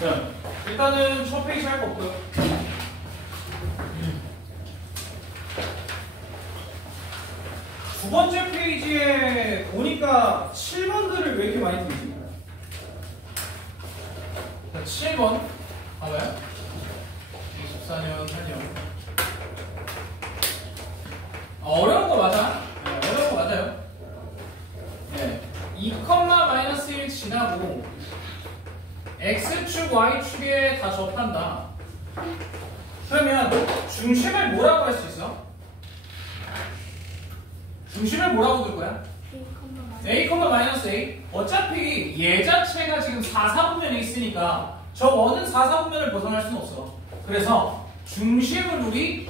자, 일단은 첫 페이지 할 거 없고요. 두 번째 페이지에 보니까 7번들을 왜 이렇게 많이 보이지? 자, 7번 봐봐요. 24년 8년. 어려운 거 맞아. 네, 어려운 거 맞아요. 네. 2,-1 지나고 X축, Y축에 다 접한다. 그러면 중심을 뭐라고 할 수 있어? 중심을 뭐라고 둘 거야? A,-A. 어차피 얘 자체가 지금 4,4분면에 있으니까 저 원은 4,4분면을 벗어날 수는 없어. 그래서 중심을 우리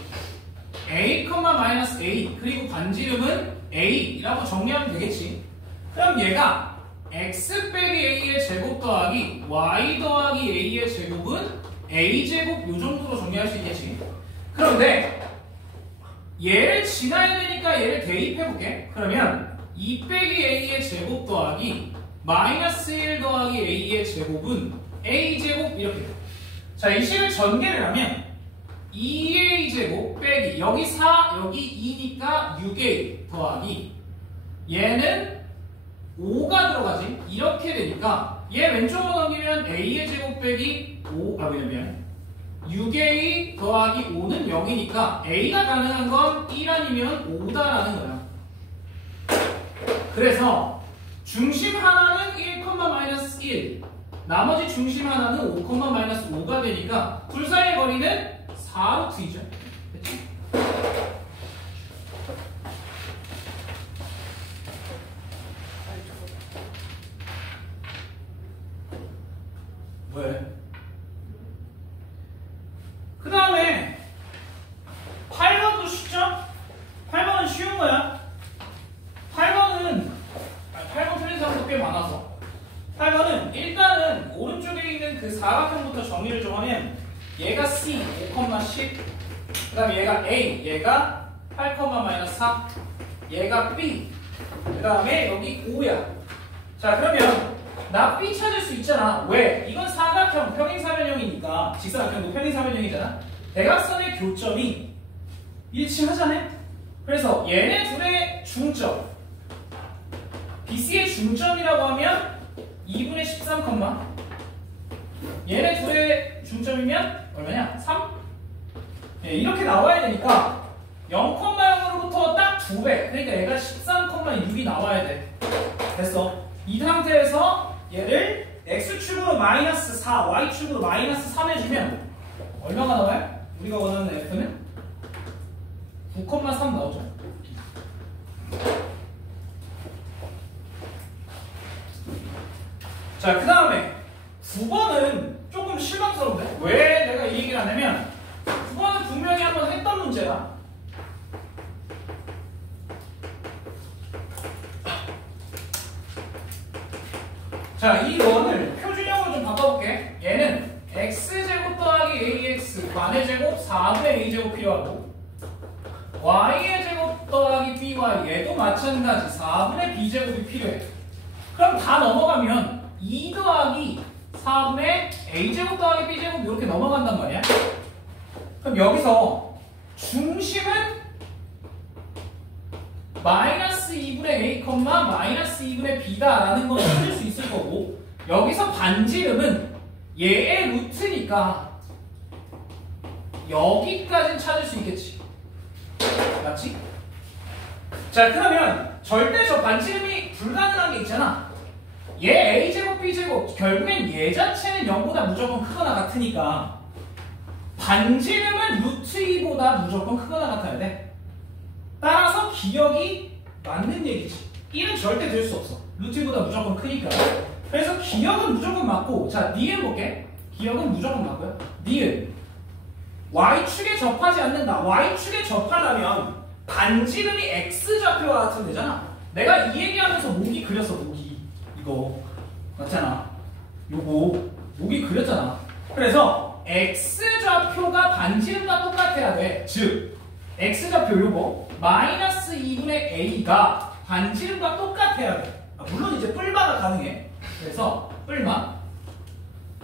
A,-A 그리고 반지름은 A라고 정리하면 되겠지. 그럼 얘가 X 빼기 A의 제곱 더하기 Y 더하기 A의 제곱은 A제곱 요 정도로 정리할 수 있겠지. 그런데 얘를 지나야 되니까 얘를 대입해볼게. 그러면 2 빼기 A의 제곱 더하기 마이너스 1 더하기 A의 제곱은 A제곱 이렇게 돼. 자, 이 식을 전개를 하면 2A 제곱 빼기 여기 4 여기 2니까 6A 더하기 얘는 5가 들어가지. 이렇게 되니까 얘 왼쪽으로 넘기면 A의 제곱 빼기 5 왜냐면 6A 더하기 5는 0이니까 A가 가능한 건 1 아니면 5다라는 거야. 그래서 중심 하나는 1,-1 나머지 중심 하나는 5,-5가 되니까 둘 사이의 거리는 4루트이죠. 됐지? 왜? 그 다음에 8번도 쉽죠? 8번은 쉬운 거야. 8번은 8번 틀린 사람도 꽤 많아서 8번은 일단은 오른쪽에 있는 그 사각형부터 정리를 좀 하면 얘가 C 5,10 그 다음에 얘가 A 얘가 8,-4 얘가 B 그 다음에 여기 5야. 자, 그러면 나 B 찾을 수 있잖아. 왜? 이건 사각형 평행사변형이니까 직사각형도 평행사변형이잖아. 대각선의 교점이 일치하잖아요. 그래서 얘네 둘의 중점 BC의 중점이라고 하면 2분의 13, 얘네 둘의 중점이면 얼마냐? 3? 네, 이렇게 나와야 되니까 0,0으로부터 딱 2배 그러니까 얘가 13,6이 나와야 돼. 됐어. 이 상태에서 얘를 X축으로 마이너스 4, Y축으로 마이너스 3 해주면 얼마가 나와요? 우리가 원하는 F는 9,3 나오죠. 자, 그 다음에 9번은 조금 실망스러운데? 왜 내가 이 얘기를 하냐면 9번은 분명히 한번 했던 문제라. 자, 이 원을 표준형으로 좀 바꿔볼게. 얘는 x제곱 더하기 ax 관의 제곱 4분의 a제곱 필요하고 y의 제곱 더하기 by 얘도 마찬가지 4분의 b제곱이 필요해. 그럼 다 넘어가면 2 더하기 4분의 a제곱 더하기 b제곱 이렇게 넘어간단 말이야. 그럼 여기서 중심은 마이너스 2분의 a, 마이너스 2분의 b다라는 걸 찾을 수 있을 거고 여기서 반지름은 얘의 루트니까 여기까지는 찾을 수 있겠지. 맞지? 자, 그러면 절대 저 반지름이 불가능한 게 있잖아. 얘 a제곱 b제곱 결국엔 얘 자체는 0보다 무조건 크거나 같으니까 반지름은 루트 2보다 무조건 크거나 같아야 돼. 따라서 기역이 맞는 얘기지. 1은 절대 될 수 없어. 루트 2보다 무조건 크니까. 그래서 기역은 무조건 맞고 자, 니은 볼게. 기역은 무조건 맞고요. 니은 Y축에 접하지 않는다. Y축에 접하려면 반지름이 X좌표와 같으면 되잖아. 내가 이 얘기하면서 목이 그렸어. 목이 이거 맞잖아. 요거 목이 그렸잖아. 그래서 X좌표가 반지름과 똑같아야 돼. 즉 X좌표 요거 마이너스 2분의 A가 반지름과 똑같아야 돼. 물론 이제 뿔마가 가능해. 그래서 뿔마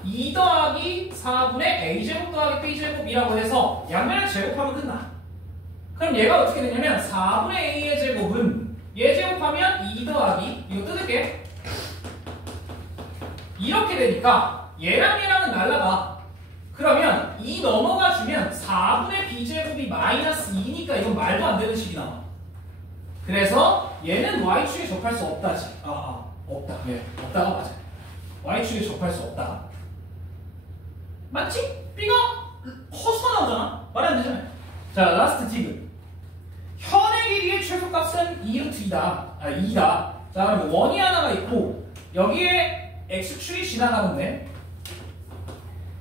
2 더하기 4분의 a제곱 더하기 b제곱이라고 해서 양면을 제곱하면 끝나. 그럼 얘가 어떻게 되냐면 4분의 a의 제곱은 얘 제곱하면 2 더하기 이거 뜯을게. 이렇게 되니까 얘랑 얘랑은 날라가. 그러면 2 넘어가 주면 4분의 b제곱이 마이너스 2니까 이건 말도 안 되는 식이 나와. 그래서 얘는 y축에 접할 수 없다지. 없다. 네, 없다가 맞아. y축에 접할 수 없다. 맞지? b가 허수가 나오잖아. 말이 안 되잖아요. 자, 라스트 팁은 현의 길이의 최소값은 2루트 2다. 2다. 자, 그럼 원이 하나가 있고 여기에 x축이 지나가는데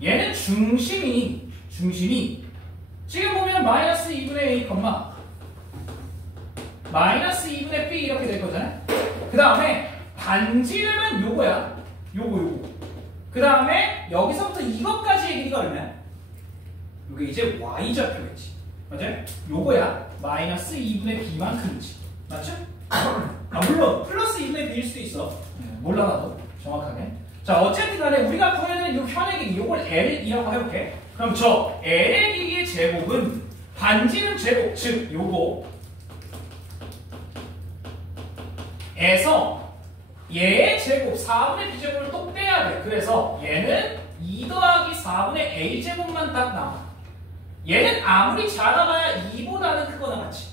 얘는 중심이 지금 보면 마이너스 2분의 a, 마이너스 2분의 b 이렇게 될 거잖아요. 그 다음에 반지름은 요거야. 요거. 그 다음에 여기서부터 이것까지의 길이가 얼마야? 요게 이제 y좌표겠지. 맞아요? 요거야. 마이너스 2분의 b만큼이지. 맞죠? 물론 플러스 2분의 b일 수도 있어. 몰라 나도 정확하게. 자, 어쨌든 간에 우리가 구해야 되는 요 현의 길이 요걸 L이라고 해볼게. 그럼 저 L의 길이의 제곱은 반지름 제곱, 즉 요거 에서 얘의 제곱 4분의 b제곱을 또 빼야 돼. 그래서 얘는 2 더하기 4분의 a제곱만 딱 나와. 얘는 아무리 작아봐야 2보다는 크거나 같지.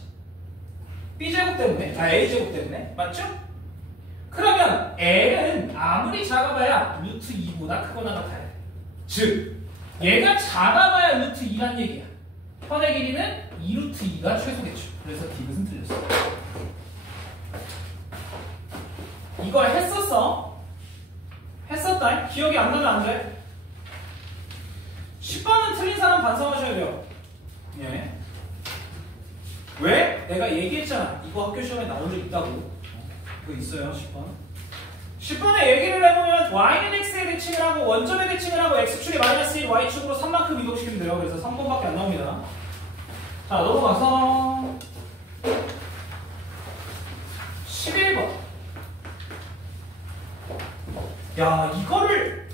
b제곱 때문에, a제곱 때문에. 맞죠? 그러면 L은 아무리 작아봐야 루트 2보다 크거나 같아야 돼. 즉, 얘가 작아봐야 루트 2란 얘기야. 현의 길이는 2루트 2가 최소겠죠. 그래서 디귿은 틀렸어. 이걸 했었어. 했었다. 기억이 안 나면 안 돼. 10번은 틀린 사람 반성하셔야 돼요. 예. 왜? 내가 얘기했잖아. 이거 학교 시험에 나올 일 있다고. 그거 있어요. 10번에 얘기를 해보면 y는 x에 대칭을 하고 원점에 대칭을 하고 x축에 마이너스 1, y축으로 3만큼 이동시키면 돼요. 그래서 3번밖에 안 나옵니다. 자, 넘어가서 11번. 야, 이거를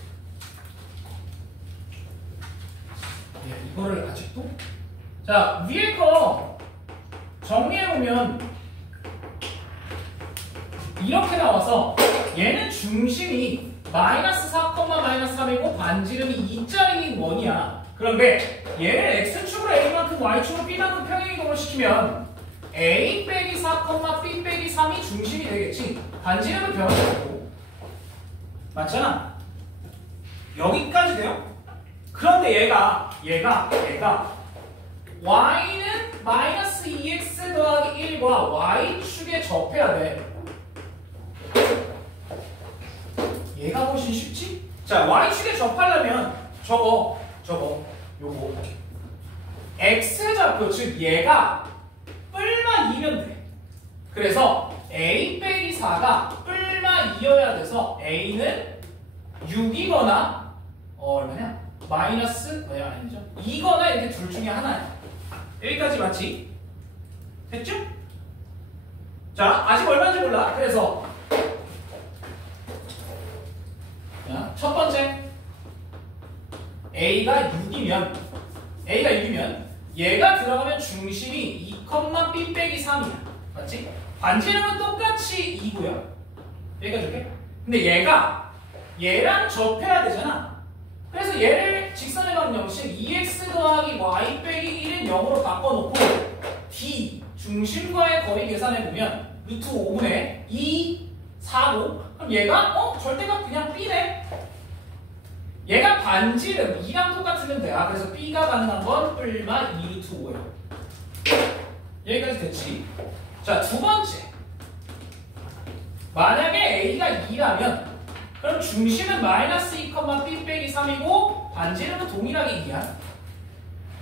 아직도? 자, 위에 거 정리해보면 이렇게 나와서 얘는 중심이 마이너스 4, 마이너스 3이고 반지름이 2짜리인 원이야. 그런데 얘를 x축으로 a만큼 y축으로 b만큼 평행이동을 시키면 a 빼기 4, b 빼기 3이 중심이 되겠지. 반지름은 변하지 않고. 맞잖아. 여기까지 돼요? 그런데 얘가 y는 마이너스 2x 더하기 1과 y축에 접해야 돼. 얘가 훨씬 쉽지? 자, y축에 접하려면 요거 x좌표, 즉 얘가 뿔마 2면 돼. 그래서 a 빼기 4가 뿔마 2여야 돼서 a는 6이거나 얼마냐? 마이너스 아니죠? 2거나 이렇게 둘 중에 하나야. 여기까지 맞지? 됐죠? 자, 아직 얼마인지 몰라. 그래서 자, 첫 번째 A가 6이면 얘가 들어가면 중심이 2, b 빼기 3이야. 맞지? 반지름은 똑같이 2고요. 여기까지 올게. 근데 얘랑 접해야 되잖아. 그래서 얘를 직선의 방정식 2x 더하기 y 빼기 1은 0으로 바꿔놓고 d 중심과의 거리 계산해보면 루트 5분의 2, 4고 그럼 얘가 절대값 그냥 b네. 얘가 반지름 2랑 똑같으면 돼. 그래서 b가 가능한 건 뿔마 2 루트 5예요. 여기까지 됐지. 자, 두 번째. 만약에 a가 2라면 그럼 중심은 마이너스 2, b 빼기 3이고 반지름은 동일하게 2야.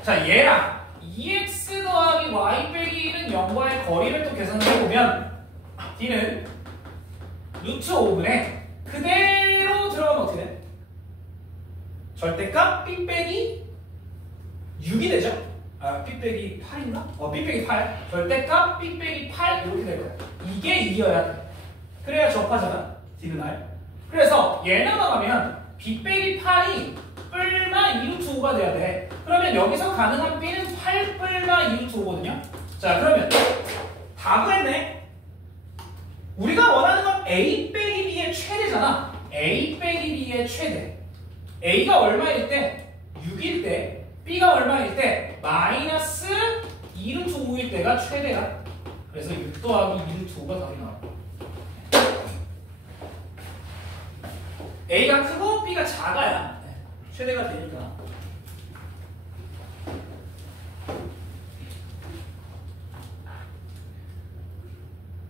자, 얘랑 2x 더하기 y 빼기 1은 0과의 거리를 또 계산해보면 d는 루트 5분의 그대로 들어가면 어떻게 돼? 절대값 b 빼기 6이 되죠? b 빼기 8인가? b 빼기 8. 절대값 b 빼기 8 이렇게 될 거야. 이게 2여야 돼. 그래야 접하잖아. d는 r. 그래서 얘 나가면 b 빼기 8이 뿔마 2루트 5가 돼야 돼. 그러면 여기서 가능한 b는 8 뿔마 2루트 5거든요. 자, 그러면 답을 했네. 우리가 원하는 건 a 빼기 b의 최대잖아. a 빼기 b의 최대. a가 얼마일 때? 6일 때. b가 얼마일 때? 마이너스 2루트 5일 때가 최대야. 그래서 6 더하기 2루트 5가 답이 나와. a가 크고 b가 작아야 최대가 되니까.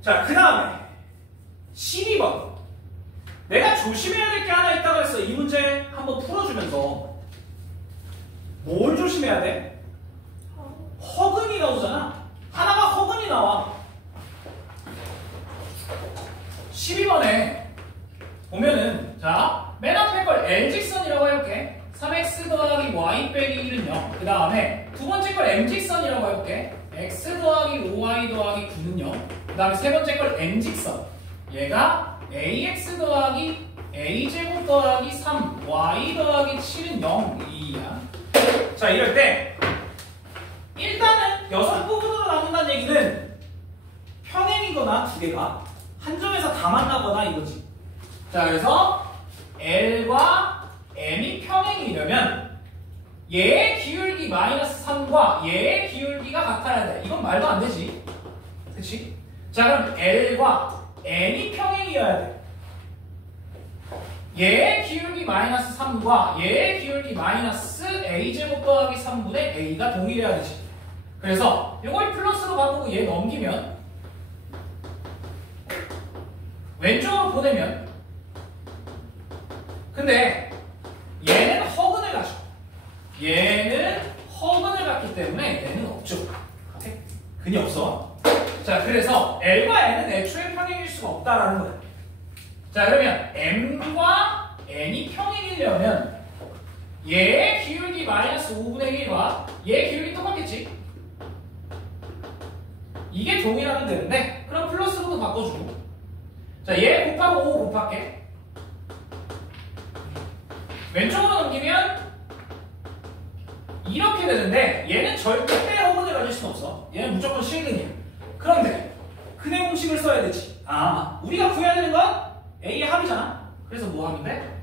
자, 그 다음에 12번. 내가 조심해야 될 게 하나 있다고 했어. 이 문제 한번 풀어주면서 뭘 조심해야 돼? 허근이 나오잖아. 하나가 허근이 나와. 12번에 보면은, 자, 맨 앞에 걸 L직선이라고 해볼게. 3x 더하기 y 빼기 1은 0. 그 다음에 두 번째 걸 M직선이라고 해볼게. x 더하기 5y 더하기 9는 0. 그 다음에 세 번째 걸 N직선. 얘가 ax 더하기 a제곱 더하기 3 y 더하기 7은 0. 2야. 자, 이럴 때 일단은 여섯 부분으로 나눈다는 얘기는 평행이거나 두 개가 한 점에서 다 만나거나 이거지. 자, 그래서 L과 M이 평행이려면 얘의 기울기 마이너스 3과 얘의 기울기가 같아야 돼. 이건 말도 안 되지. 그치? 자, 그럼 L과 M이 평행이어야 돼. 얘의 기울기 마이너스 3과 얘의 기울기 마이너스 A제곱 더하기 3분의 A가 동일해야 되지. 그래서 이걸 플러스로 바꾸고 얘 넘기면 왼쪽으로 보내면, 근데 얘는 허근을 가죠. 얘는 허근을 갖기 때문에 얘는 없죠. 근이 없어. 자, 그래서 L과 N은 애초에 평행일 수가 없다라는 거야. 자, 그러면 M과 N이 평행이려면 얘의 기울기 마이너스 5분의 1과 얘의 기울기 똑같겠지? 이게 동일하면 되는데, 그럼 플러스로도 바꿔주고. 자, 얘 곱하고 5 곱할게. 왼쪽으로 넘기면 이렇게 되는데 얘는 절대 허근을 가질 수는 없어. 얘는 무조건 실근이야. 그런데 근의 공식을 써야 되지. 우리가 구해야 되는 건 A의 합이잖아. 그래서 뭐 하면 돼?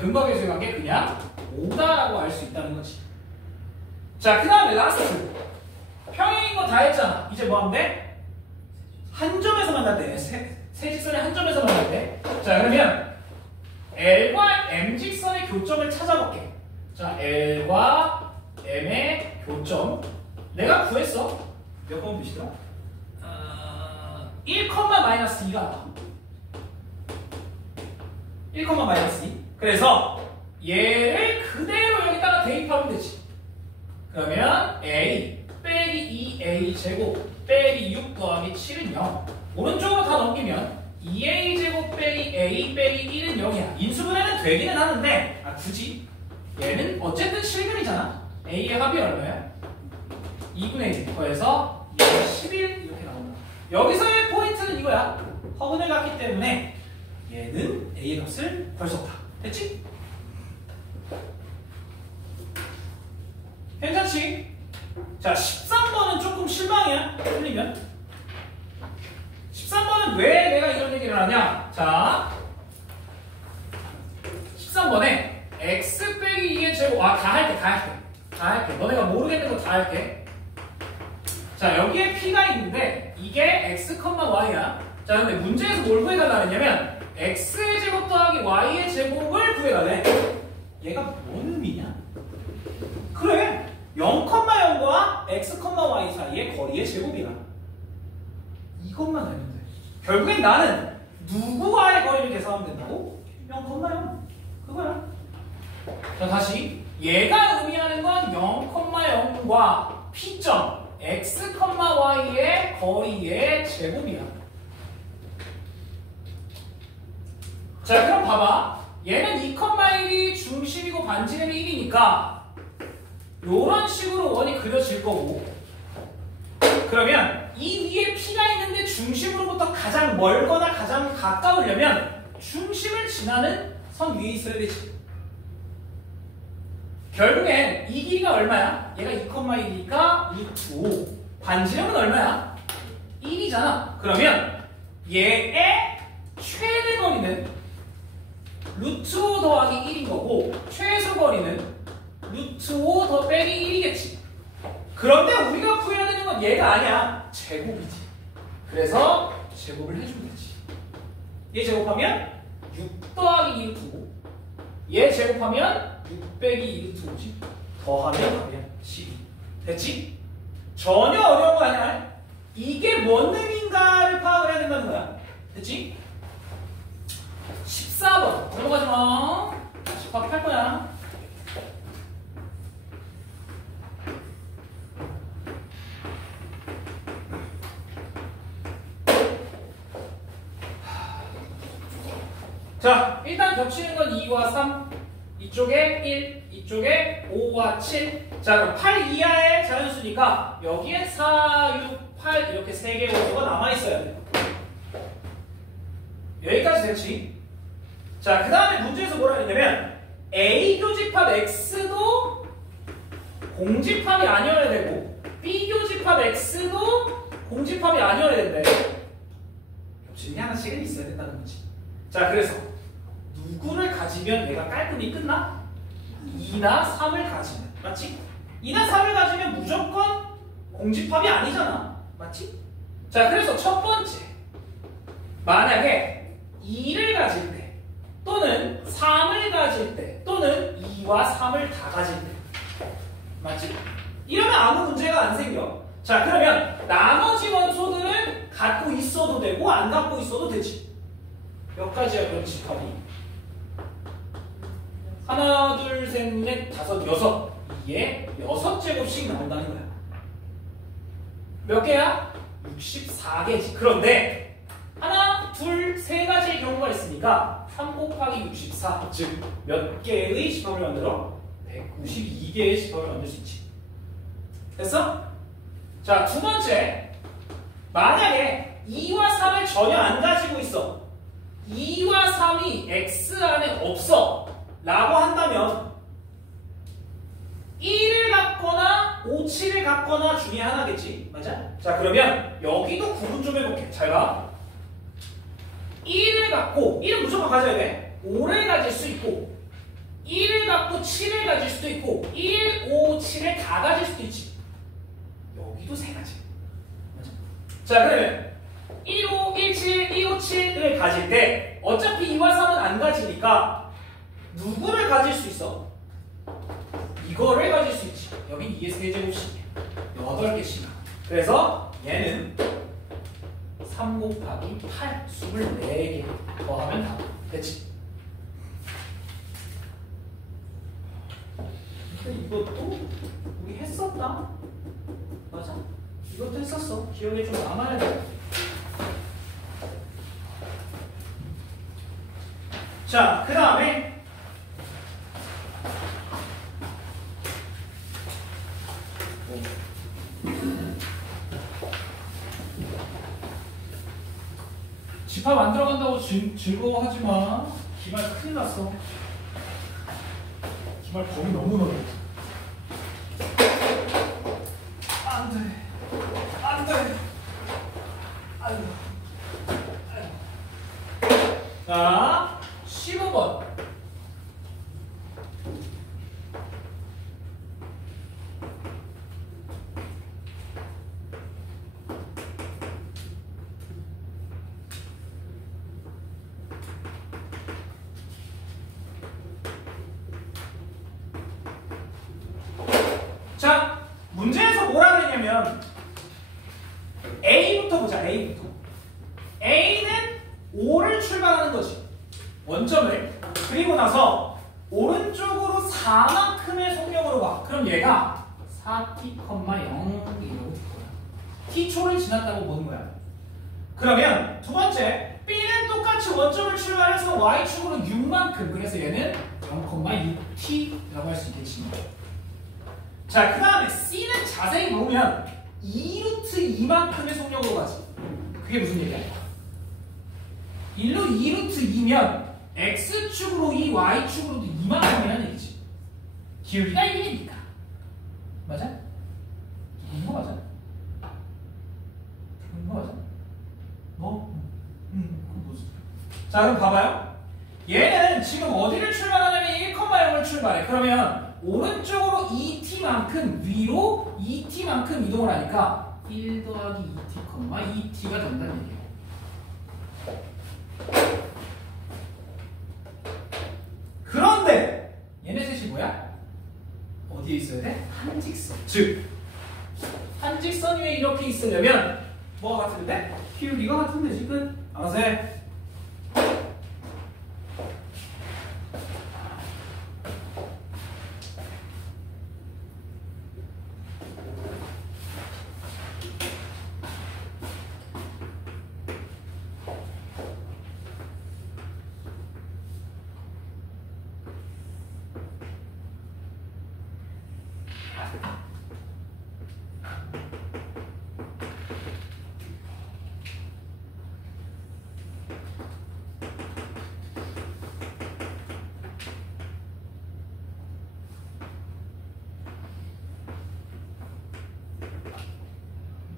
근거계수의 관계 그냥 5다라고 알 수 있다는 거지. 자, 그 다음에 라스트. 평행인 거 다 했잖아. 이제 뭐 하면 돼? 한 점에서 만날 때, 세 직선이 한 점에서 만날 때. 자, 그러면 L과 M 직선의 교점을 찾아볼게. 자, L과 M의 교점. 내가 구했어. 몇 번 비시더라? 1, 마이너스 2가 나와. 1, 마이너스 2. 그래서 얘를 그대로 여기다가 대입하면 되지. 그러면 A 빼기 2A 제곱 빼기 6 더하기 7은 0. 오른쪽으로 다 넘기면 2A 제곱 빼기 A 빼기 1은 0이야. 인수분해는 되기는 하는데 굳이 얘는 어쨌든 실근이잖아. A의 합이 얼마야? 2분의 1. 그래서 11 이렇게 나온다. 여기서의 포인트는 이거야. 허근을 갖기 때문에 얘는 A의 값을 구할 수 없다. 됐지? 괜찮지? 자, 13번은 조금 실망이야. 틀리면 13번은 왜 내가 이런 얘기를 하냐? 자, 13번에 x 빼기 2의 제곱. 다 할게. 너네가 모르겠는 거 다 할게. 자, 여기에 p가 있는데 이게 x, y야. 자, 근데 문제에서 뭘 구해달라 했냐면 x의 제곱 더하기 y의 제곱을 구해달래. 얘가 뭔 의미냐? 그래, 0,0과 x, y 사이의 거리의 제곱이야. 이것만 알면 돼. 결국엔 나는 누구와의 거리를 계산하면 된다고? 0,0. 그거야. 자, 다시 얘가 의미하는 건 0,0과 p점 x, y의 거리의 제곱이야. 자, 그럼 봐봐. 얘는 2,1이 중심이고 반지름이 1이니까 요런 식으로 원이 그려질 거고, 그러면 이 위에 P가 있는데 중심으로부터 가장 멀거나 가장 가까우려면 중심을 지나는 선 위에 있어야 되지. 결국엔 이 길이가 얼마야? 얘가 2,1이니까 루트 5. 반지름은 얼마야? 1이잖아. 그러면 얘의 최대 거리는 루트 5 더하기 1인 거고 최소 거리는 루트 5 더 빼기 1이겠지. 그런데 우리가 구해야 되는 건 얘가 아니야. 제곱이지. 그래서 제곱을 해주면 되지. 얘 제곱하면 6 더하기 2 루트 5. 얘 제곱하면 6 빼기 2 루트 5지. 더하면 12. 됐지? 전혀 어려운 거 아니야. 이게 뭔 의미인가를 파악을 해야 된다는 거야. 됐지? 14번 넘어가지 마. 집합할 거야. 자, 일단 겹치는 건 2와 3, 이쪽에 1, 이쪽에 5와 7. 자, 그럼 8 이하의 자연수니까 여기에 4, 6, 8 이렇게 3개의 원소가 남아있어야 돼. 여기까지 됐지? 자, 그 다음에 문제에서 뭐라 했냐면 A 교집합 X도 공집합이 아니어야 되고 B 교집합 X도 공집합이 아니어야 된대. 겹치는 게 하나씩은 있어야 된다는 거지. 자, 그래서 누구를 가지면 얘가 깔끔히 끝나? 2나 3을 가지면. 맞지? 2나 3을 가지면 무조건 공집합이 아니잖아. 맞지? 자, 그래서 첫 번째, 만약에 2를 가질 때 또는 3을 가질 때 또는 2와 3을 다 가질 때, 맞지? 이러면 아무 문제가 안 생겨. 자, 그러면 나머지 원소들은 갖고 있어도 되고 안 갖고 있어도 되지. 몇 가지야 그럼 집합이? 하나, 둘, 셋, 넷, 다섯, 여섯. 이게 6제곱씩 나온다는 거야. 몇 개야? 64개지. 그런데 하나, 둘, 세 가지의 경우가 있으니까 3 곱하기 64, 즉 몇 개의 집합을 만들어? 192개의 집합을 만들 수 있지. 됐어? 자, 두 번째, 만약에 2와 3을 전혀 안 가지고 있어. 2와 3이 X 안에 없어 라고 한다면 1을 갖거나 5, 7을 갖거나 중에 하나겠지. 맞아? 자, 그러면 여기도 구분 좀 해볼게. 잘 봐. 1을 갖고 1은 무조건 가져야 돼. 5를 가질 수 있고 1을 갖고 7을 가질 수도 있고 1, 5, 7을 다 가질 수도 있지. 여기도 세 가지. 맞아? 자, 그러면 15, 17, 257을 가질 때 어차피 2와 3은 안 가지니까 누구를 가질 수 있어? 이거를 가질 수 있지. 여긴 2의 세제곱씩 8개씩. 그래서 얘는 3 곱하기 8, 24개 더하면 다 됐지. 근데 이것도 우리 했었다. 맞아? 이것도 했었어. 기억에 좀 남아야 돼. 자, 그 다음에 집합 안 들어간다고 즐거워하지 마. 기말 큰일 났어. 기말 범위 너무 넓어. 안 돼. 안 돼. 아이고. 자, 15번. 자, 문제에서 뭐라 그랬냐면 A부터 보자. A부터. A는 5를 출발하는 거지. 원점을. 그리고 나서 오른쪽으로 4만큼의 속력으로 가. 그럼 얘가 4t, 0 이러고 될 거야. t초를 지났다고 보는 거야. 그러면 두 번째, B는 똑같이 원점을 출발해서 y축으로 6만큼. 그래서 얘는 0,6t라고 할 수 있겠지. 자, 그 다음에 C는 자세히 보면 2루트 2만큼의 속력으로 가지. 그게 무슨 얘기야? 1로 2루트 2면 x축으로 2, y축으로도 이만큼이라는 얘기지. 기울기가 1이니까. 맞아? 이거 맞아? 이거 맞아? 뭐? 뭐지? 자, 그럼 봐봐요. 얘는 지금 어디를 출발하냐면 1,0을 출발해. 그러면 오른쪽으로 2t만큼 위로 2t만큼 이동을 하니까 1 더하기 2t, 2t가 된다는 얘기예요. 그런데 얘네 셋이 뭐야? 어디에 있어야 돼? 한직선. 즉 한직선 위에 이렇게 있으려면 뭐가 같은데? 기울기가 같은데 지금 알아서 해.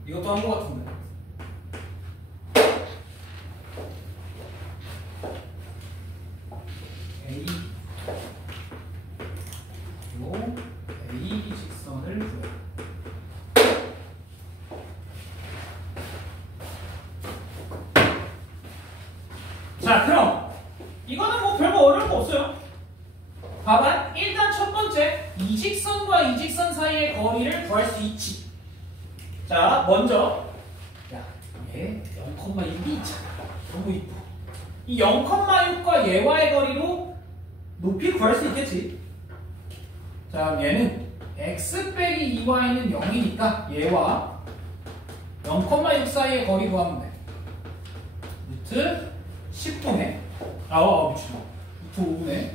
이것도 한 거 같은데. A 요 A 직선을 구해. 자, 그럼 이거는 뭐 별거 어려운 거 없어요. 봐봐. 일단 첫 번째 이 직선과 이 직선 사이의 거리를 구할 수 있지. 자, 먼저 야, 얘 0,6이 있잖아. 너무 이뻐. 이 0,6과 얘와의 거리로 높이 구할 수 있겠지. 자, 얘는 x 빼기 2y는 0이니까 얘와 0,6 사이의 거리 구하면 돼. 루트 10분의 미친놈. 루트 5분의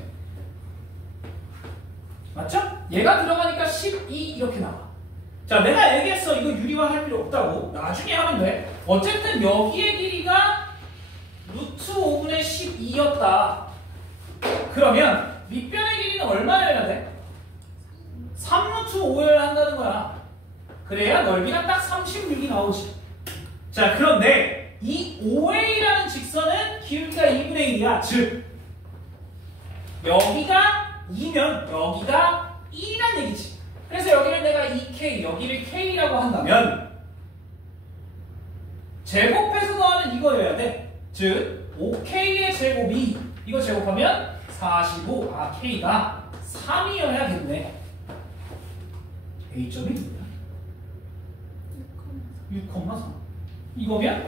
맞죠? 얘가 들어가니까 12 이렇게 나와. 자, 내가 얘기했어. 이거 유리화할 필요 없다고. 나중에 하면 돼. 어쨌든 여기의 길이가 루트 5분의 12였다. 그러면 밑변의 길이는 얼마여야 돼? 3루트 5여야 한다는 거야. 그래야 넓이가 딱 36이 나오지. 자, 그런데 이 OA라는 직선은 기울기가 2분의 1이야. 즉 여기가 2면 여기가 1이란 얘기지. 그래서 여기를 내가 2K, 여기를 K라고 한다면 제곱해서 더하면 이거여야 돼. 즉 5K의 제곱이 이거 제곱하면 45, K가 3이어야겠네. A점이 뭐야? 6,3. 이거면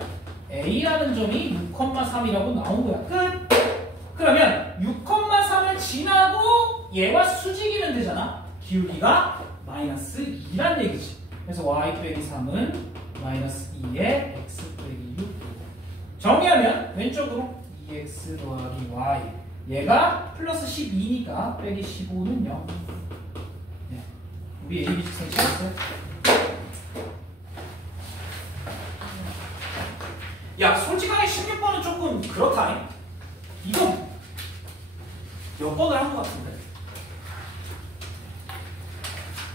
A라는 점이 6,3이라고 나온 거야. 끝! 그러면 6,3을 지나고 얘와 수직이면 되잖아. 기울기가 마이너스 2란 얘기지. 그래서 y 빼기 3은 마이너스 2에 x 빼기 6. 정리하면 왼쪽으로 2x 더하기 y. 얘가 플러스 12니까 빼기 15는 0. 네. 우리 AB 직선 찾았어요? 야, 솔직하게 16번은 조금 그렇다니? 이거 몇 번을 한 것 같은데?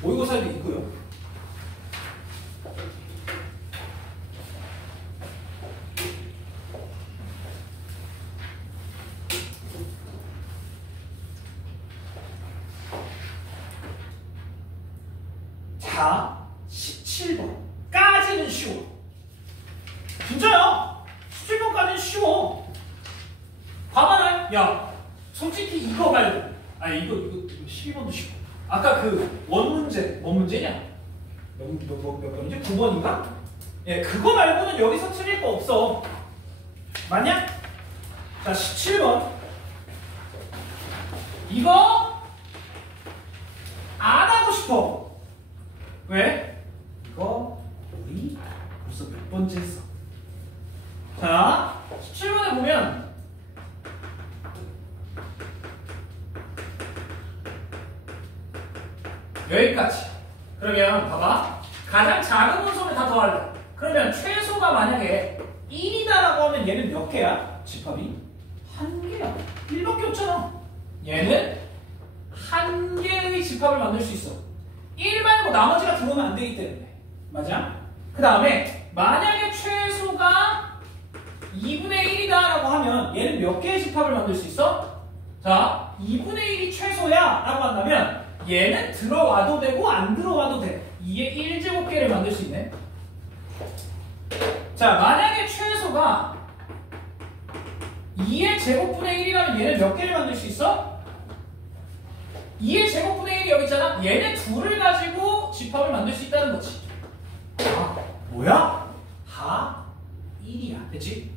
모의고사에도 있고요. 자, 17번까지는 쉬워. 진짜야. 17번까지는 쉬워. 봐봐라. 야, 솔직히 이거 말고, 이거 12번도 쉬워. 아까 그 원문제, 뭔 문제냐? 몇 번이지? 9번인가? 예, 그거 말고는 여기서 틀릴 거 없어. 맞냐? 자, 17번. 이거 안 하고 싶어. 왜? 이거 우리 벌써 몇 번째 했어. 자, 17번에 보면 여기까지. 그러면 봐봐. 가장 작은 원소를 다 더할래. 그러면 최소가 만약에 1이다라고 하면 얘는 몇 개야? 집합이? 한 개야. 1밖에 없잖아. 얘는 한 개의 집합을 만들 수 있어. 1 말고 나머지가 들어오면 안 되기 때문에. 맞아? 그 다음에 만약에 최소가 2분의 1이다 라고 하면 얘는 몇 개의 집합을 만들 수 있어? 자, 2분의 1이 최소야 라고 한다면 얘는 들어와도 되고 안 들어와도 돼. 2의 1제곱개를 만들 수 있네. 자, 만약에 최소가 2의 제곱분의 1이라면 얘는 몇 개를 만들 수 있어? 2의 제곱분의 1이 여기 있잖아. 얘네 둘을 가지고 집합을 만들 수 있다는 거지. 아, 뭐야? 다 1이야. 됐지?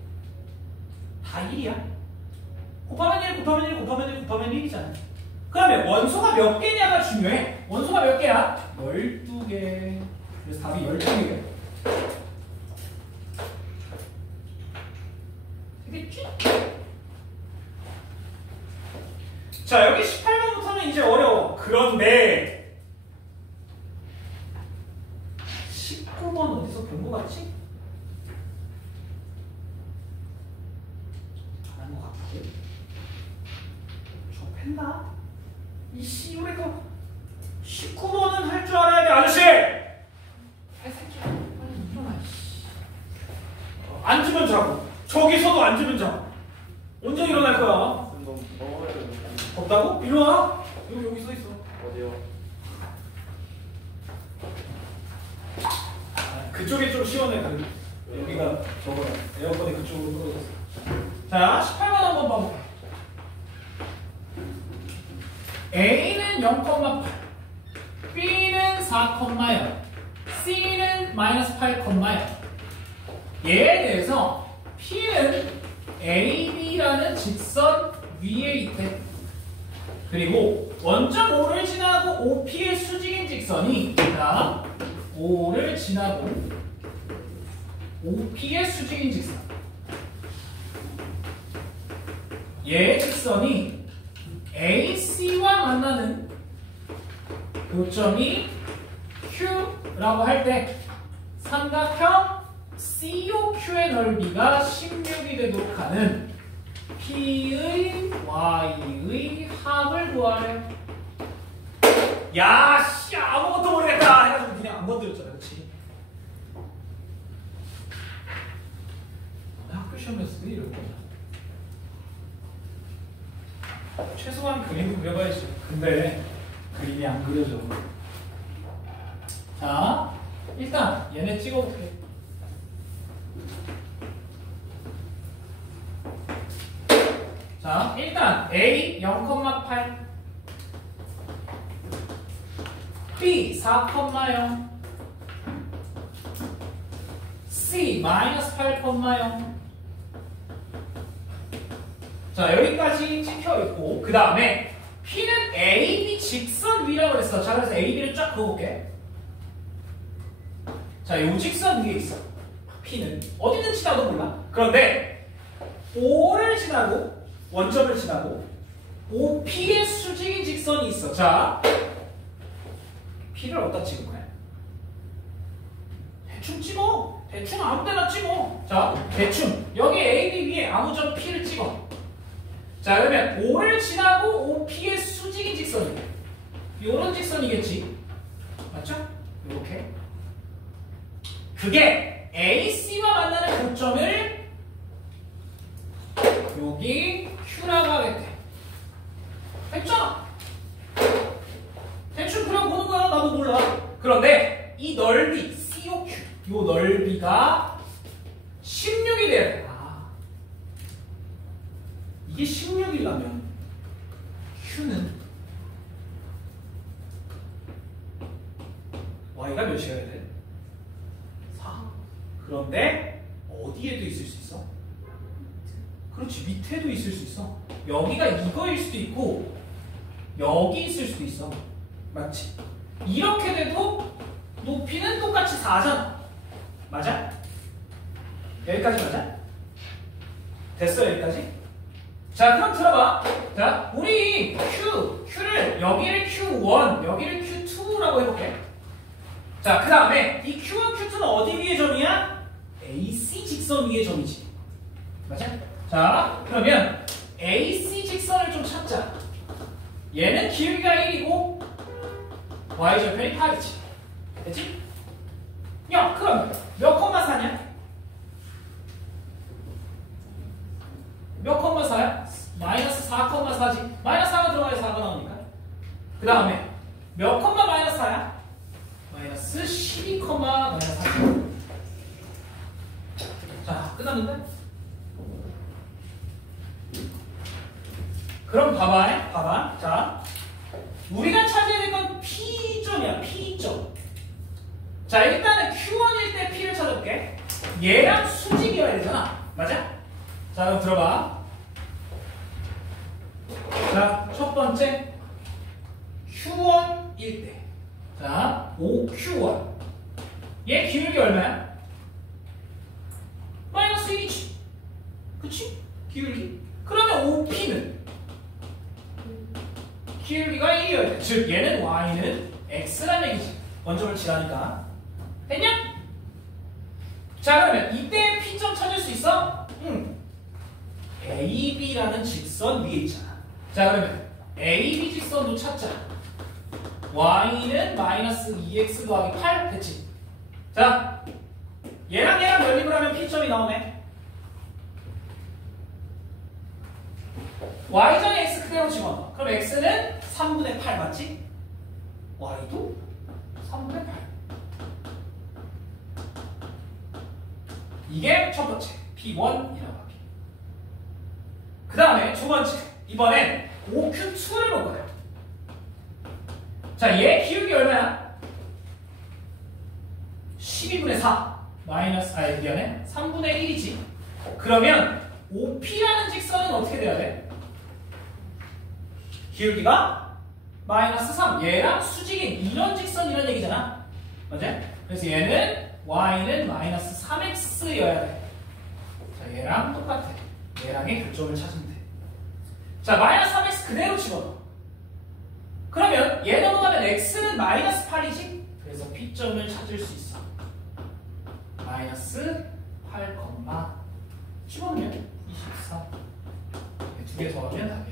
다 1이야. 곱하면 1, 곱하면 1, 곱하면 1, 곱하면 1이잖아. 그러면 원소가 몇 개냐가 중요해. 원소가 몇 개야? 12개. 그래서 답이 12개. 되겠지? 자, 여기 18번부터는 이제 어려워. 그런데 19번 어디서 본 거 같지? 안 한 거 같은데? 저 펜다? 이씨, 우리 그 19번은 할 줄 알아야 돼, 아저씨! 새끼야, 빨리 일어나, 씨. 앉으면 자고. 저기서도 앉으면 자고. 언제 일어날 거야? 덥다고? 일로 와. 여기 서 있어. 어디요? 그쪽이 좀 시원해. 여기가 저거야. 에어컨이 그쪽으로 떨어졌어. 자, 18번 한번 봐볼게. A는 0,8, B는 4,0, C는 마이너스 8,0. 얘에 대해서 P는 AB라는 직선 위에 있대. 그리고 원점 O를 지나고 OP의 수직인 직선이, 자, O를 지나고 OP의 수직인 직선, 얘 직선이 AC와 만나는 요점이 Q라고 할 때 삼각형 COQ의 넓이가 16이 되도록 하는 P의 Y의 합을 구하래. 야, 씨, 아무것도 모르겠다 해가지고 그냥 안 건드렸잖아, 그렇지? 학교 시험에서 왜 이럴 거야? 최소한 그림도 그려봐야지. 근데 그림이 안 그려져. 자, 일단 얘네 찍어볼게. 자, 일단 A 0,8, B 4,0, C 마이너스 8,0. 자, 여기까지 찍혀있고, 그 다음에 P는 AB 직선 위라고 그랬어. 자, 그래서 AB를 쫙 그어볼게. 자, 요 직선 위에 있어. P는 어디는 지나도 몰라. 그런데 O를 지나고 원점을 지나고 OP의 수직인 직선이 있어. 자, P를 어디다 찍을 거야? 대충 찍어. 대충 아무 데나 찍어. 자, 대충 여기 AB 위에 아무 점 P를 찍어. 자, 그러면 O를 지나고 OP의 수직인 직선이 요런 직선이겠지. 맞죠? 이렇게. 그게 AC와 만나는 고점을 여기 Q라고 하겠대. 됐잖아. 대충 그려보는 거야. 나도 몰라. 그런데 이 넓이 COQ, 요 넓이가 16이 돼야 돼. 이게 16이라면 Q는 Y가 몇이어야 돼? 4. 그런데 어디에도 있을 수 있어? 그렇지, 밑에도 있을 수 있어. 여기가 이거일 수도 있고 여기 있을 수도 있어. 맞지? 이렇게 돼도 높이는 똑같이 4잖아. 맞아? 여기까지 맞아? 됐어, 여기까지? 자, 그럼 들어봐. 자, 우리 Q를 여기를 Q1, 여기를 Q2라고 해볼게. 자, 그 다음에 이 Q와 Q2는 어디 위의 점이야? AC 직선 위의 점이지. 맞아? 자, 그러면 AC 직선을 좀 찾자. 얘는 기울기가 1이고 y절편이 8이지. 됐지? 야, 그럼 몇 콤마 4냐? 몇 콤마 4야? 마이너스 4,4지. 마이너스 4가 들어가야 4가 나오니까. 그 다음에 몇 콤마 마이너스 4야? 마이너스 12, 마이너스 4. 자, 끝났는데? 그럼 봐봐. 자, 우리가 찾아야 될 건 P점이야, P점. 자, 일단은 Q1일 때 P를 찾아볼게. 얘랑 수직이어야 되잖아. 맞아? 자, 그럼 들어봐. 자, 첫 번째 Q1일 때. 자, OQ1. 얘 기울기 얼마야? 마이너스 1이지. 그치? 기울기. 그러면 OP는 기울기가 1이어야 돼. 즉, 얘는 Y는 X란 얘기지. 원점을 칠하니까. 됐냐? 자, 그러면 이때 P점 찾을 수 있어? 응. AB라는 직선 위에 있잖아. 자, 그러면 AB 직선도 찾자. Y는 마이너스 2X 더하기 8 됐지? 자, 얘랑 연립을 하면 P점이 나오네. Y전에 X 그대로 집어넣어. 그럼 X는 3분의 8 맞지? Y도 3분의 8. 이게 첫 번째 P1이라고 할게. 그 다음에 두 번째, 이번엔 OQ2를 볼 거예요. 자, 얘 기울기 얼마야? 12분의 4 마이너스, 미안해, 3분의 1이지. 그러면 OP라는 직선은 어떻게 돼야 돼? 기울기가 마이너스 3. 얘랑 수직인 이런 직선이란 얘기잖아. 맞아? 그래서 얘는 Y는 마이너스 3X여야 돼. 자, 얘랑 똑같아. 얘랑의 교점을 찾으면 돼. 자, 마이너스 3X 그대로 집어넣어. 그러면 얘 넘어가면 X는 마이너스 8이지? 그래서 P점을 찾을 수 있어. 마이너스 8, 집어넣으면 24. 두 개 더하면 답이야.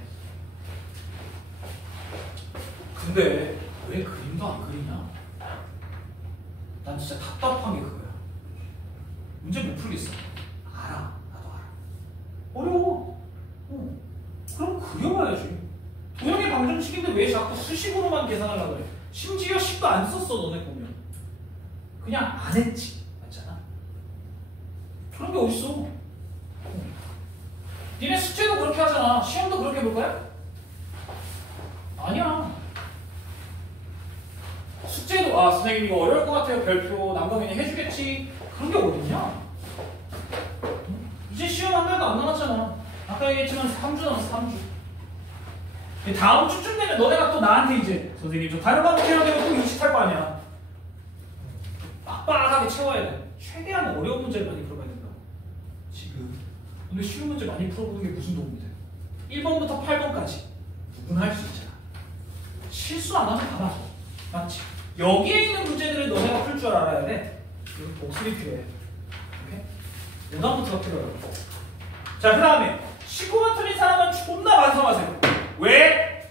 근데 왜 그림도 안 그리냐? 난 진짜 답답한 게 그거야. 문제 못 풀겠어. 알아. 나도 알아. 어려워. 그럼 그려봐야지. 도형의 방정식인데 왜 자꾸 수식으로만 계산하려고 그래? 심지어 식도 안 썼어, 너네 보면. 그냥 안 했지. 맞잖아? 그런 게 어딨어. 니네 숙제도 그렇게 하잖아. 시험도 그렇게 볼 거야? 아니야. 숙제도 선생님 이거 어려울 것 같아요. 별표 남강현이 해주겠지. 그런 게 어딨냐? 이제 시험 한 달도 안 남았잖아. 아까 얘기했지만 3주 남았어. 3주. 다음 주쯤 되면 너네가 또 나한테 이제 선생님 저 다른 과목 해야 되고 또 인식할 거 아니야. 빡빡하게 채워야 돼. 최대한 어려운 문제를 많이 풀어봐야 된다. 지금 오늘 쉬운 문제 많이 풀어보는 게 무슨 도움이 돼? 1번부터 8번까지 누구나 할 수 있잖아. 실수 안 하면 다 맞아. 맞지? 여기에 있는 문제들을 너네가 풀 줄 알아야 돼. 여기 복습이 필요해. 오케이? 오답부터가 필요해. 자, 그 다음에 19번 틀린 사람은 존나 완성하세요. 왜?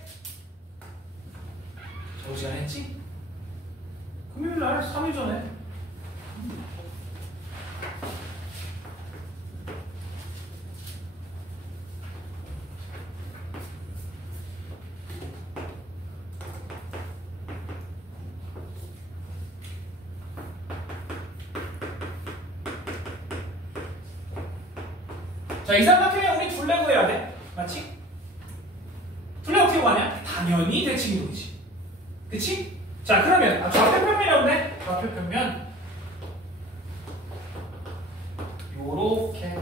저번 시간에 했지? 금요일날 3일 전에. 자, 이 삼각형에 우리 둘레 구해야 돼. 맞지? 둘레 어떻게 구하냐? 당연히 대칭이동이지. 그치? 자, 그러면 좌표 평면이 없네? 좌표 평면 요렇게.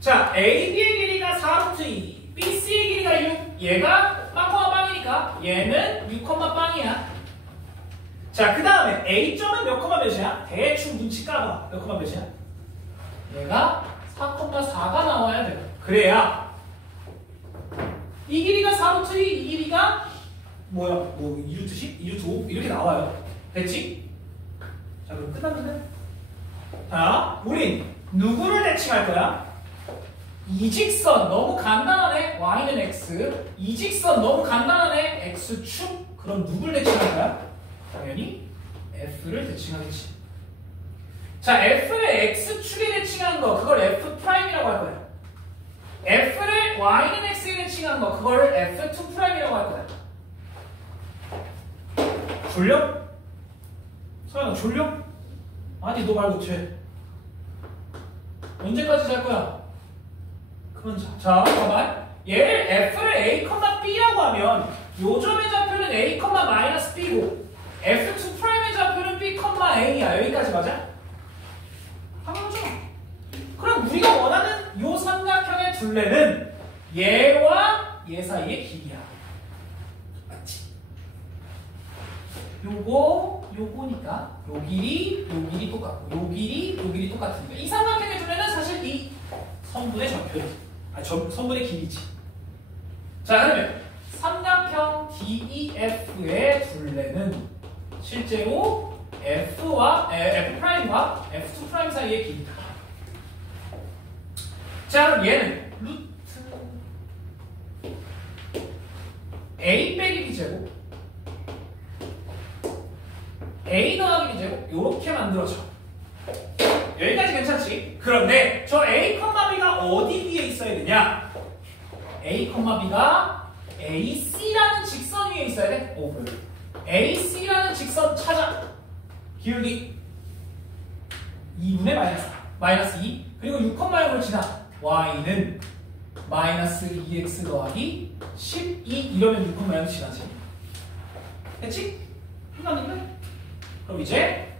자, AB의 길이가 4루트 2, BC의 길이가 6. 얘가 빵, 빵이니까 얘는 6, 빵이야. 자, 그 다음에 A점은 몇 콤마 몇이야? 대충 눈치 까봐. 몇 콤마 몇이야? 얘가 4,4가 나와야 돼. 그래야 이 길이가 4루트 2, 이 길이가 뭐야? 2루트 10? 2루트 5? 이렇게 나와요. 됐지? 자, 그럼 끝났는데? 자, 우린 누구를 대칭할 거야? 이 직선 너무 간단하네. y는 x. 이 직선 너무 간단하네. x축. 그럼 누굴 대칭할 거야? 당연히 f를 대칭하겠지. 자, f를 x축에 대칭한 거 그걸 f'이라고 할 거야. f를 y는 x에 대칭한 거 그걸 f2'이라고 할 거야. 졸려? 서연아 졸려? 아니 너 말고 쟤 언제까지 잘 거야? 그만 자. 자, 봐봐. 얘를 f를 a, b라고 하면 요 점의 좌표는 a,-b고 f2'의 좌표는 b,a야. 여기까지 맞아? 당연하잖아. 그럼 우리가 원하는 요 삼각형의 둘레는 얘와 얘 사이의 길이야. 맞지? 요거니까 요 길이 똑같고 요 길이 똑같으니까 이 삼각형의 둘레는 사실 이 선분의 좌표야. 선분의 길이지. 자, 그러면 삼각형 DEF의 둘레는 실제로 F'와 F' 사이의 길이다. 자, 그럼 얘는 루트 A 빼기 B제곱 A 더하기 B제곱 요렇게 만들어져. 여기까지 괜찮지? 그런데 저 A, B가 어디 위에 있어야 되냐? A, B가 AC라는 직선 위에 있어야 돼. 그래. AC라는 직선 찾아. 기울기 2분의 마이너스 2 그리고 6,0을 지나 y는 마이너스 2x 더하기 12 이러면 6,0을 지나지. 됐지? 끝났는데? 그럼 이제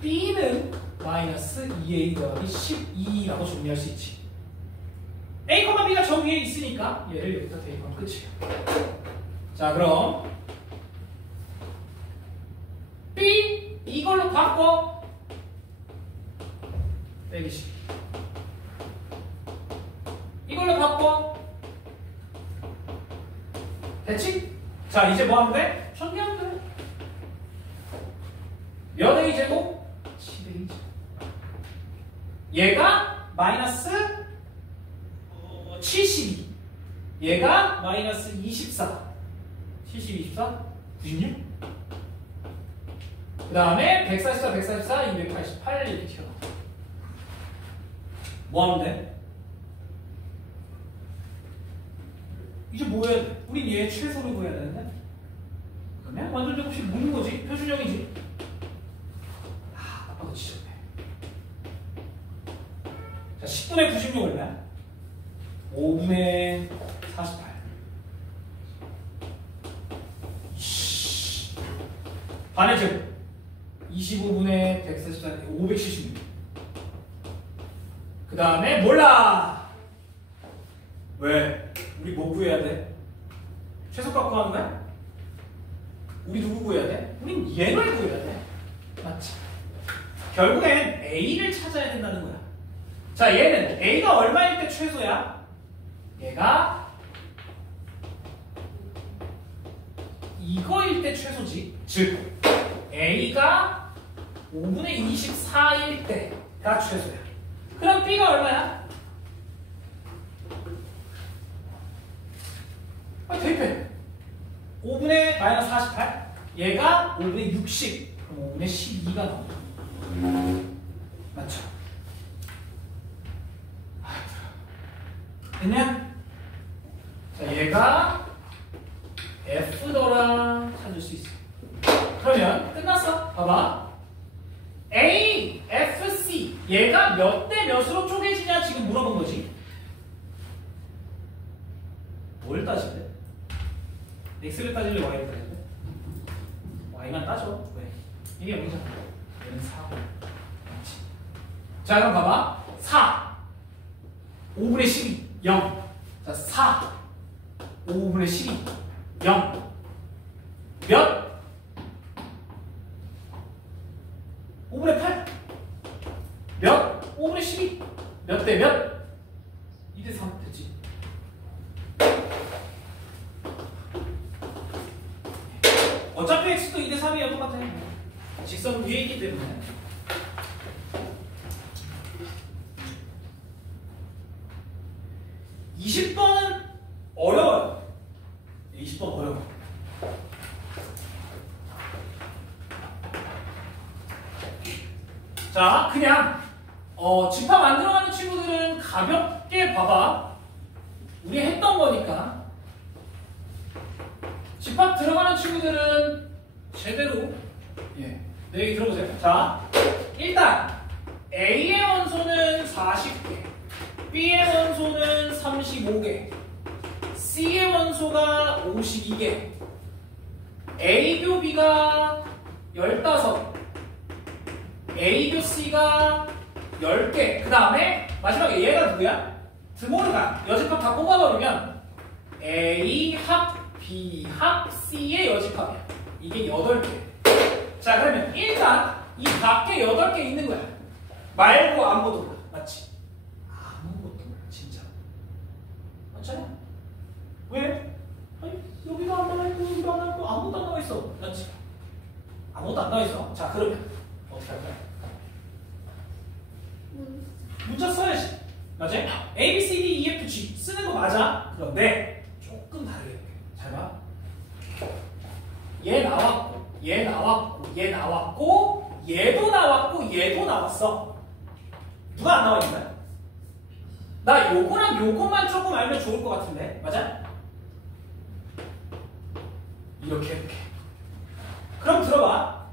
b는 마이너스 2a 더하기 12라고 정리할 수 있지. a, b가 저 위에 있으니까 얘를 여기다 대입하면 끝이야. 자, 그럼 b 이걸로 바꿔 빼기 10 이걸로 바꿔. 됐지? 자, 이제 뭐 하면 돼? 정리하면 돼. 몇 a 제곱? 10a 제곱. 얘가 마이너스 72 얘가 마이너스 24 70, 24, 96 그 다음에 144, 144, 288 이렇게 튀어나와. 뭐 하면 돼? 이제 뭐 해야 돼? 우린 얘 최소를 구해야 되는데 그러면 완전 제곱식 묻는 거지. 표준형이지. 아빠도 지쳤네. 자, 10분의 96 얼마야? 5분의 48 반의 제곱 25분의 144 576 그 다음에 몰라. 왜? 우리 뭐 구해야 돼? 최소값 구하는 거야? 우리 누구 구해야 돼? 우린 얘를 구해야 돼. 맞지? 결국엔 A를 찾아야 된다는 거야. 자, 얘는 A가 얼마일 때 최소야? 얘가 이거일 때 최소지. 즉 A가 5분의 24일 때가 최소야. 그럼 B가 얼마야? 대입해. 5분의 마이너스 48 얘가 5분의 60 그럼 5분의 12가 나오죠. 맞죠? 됐냐? 자, 얘가 F더라 찾을 수 있어. 그러면 끝났어. 봐봐. A, F, C 얘가 몇 대 몇으로 쪼개지냐 지금 물어본 거지. 뭘 따질래? X를 따질래? Y를 따질래? Y만 따져. 왜? 이게 0이잖아. 얘는 4. 맞지? 자, 그럼 봐봐. 4 5분의 12 0. 자, 4 5분의 12 0 몇? 5분의 8 몇? 5분의 12 몇 대 몇? 2대 3 됐지? 어차피 x도 2대 3이야. 똑같아. 직선 위에 있기 때문에. 20번은 어려워요. 20번 어려워. 자, 그냥 집합 안 들어가는 친구들은 가볍게 봐봐. 우리 했던 거니까. 집합 들어가는 친구들은 제대로 내 얘기 들어보세요. 자, 일단 A의 원소는 40개, B의 원소는 35개, C의 원소가 52개, A교 B가 15, A교 C가 10개. 그 다음에 마지막에 얘가 누구야? 드모르간. 여집합 다 뽑아버리면 A 합 B 합 C의 여집합이야. 이게 8개. 자, 그러면 일단 이 밖에 8개 있는 거야. 말고 아무것도 몰라. 맞지? 아무것도 몰라. 진짜. 맞잖아? 왜? 아니, 여기도 안 나와있고 여기도 안 나와있고 아무것도 안 나와있어. 맞지? 아무것도 안 나와있어. 자, 그러면 어떻게 할 거야? 문자 써야지. 맞지? A, B, C, D, E, F, G 쓰는 거 맞아. 그런데 조금 다르게 해볼게. 잘 봐. 얘 나왔고, 얘 나왔고, 얘 나왔고, 얘도 나왔고, 얘도 나왔어. 누가 안 나와 있나요? 나 요거랑 요거만 조금 알면 좋을 것 같은데. 맞아? 이렇게 해볼게. 그럼 들어봐.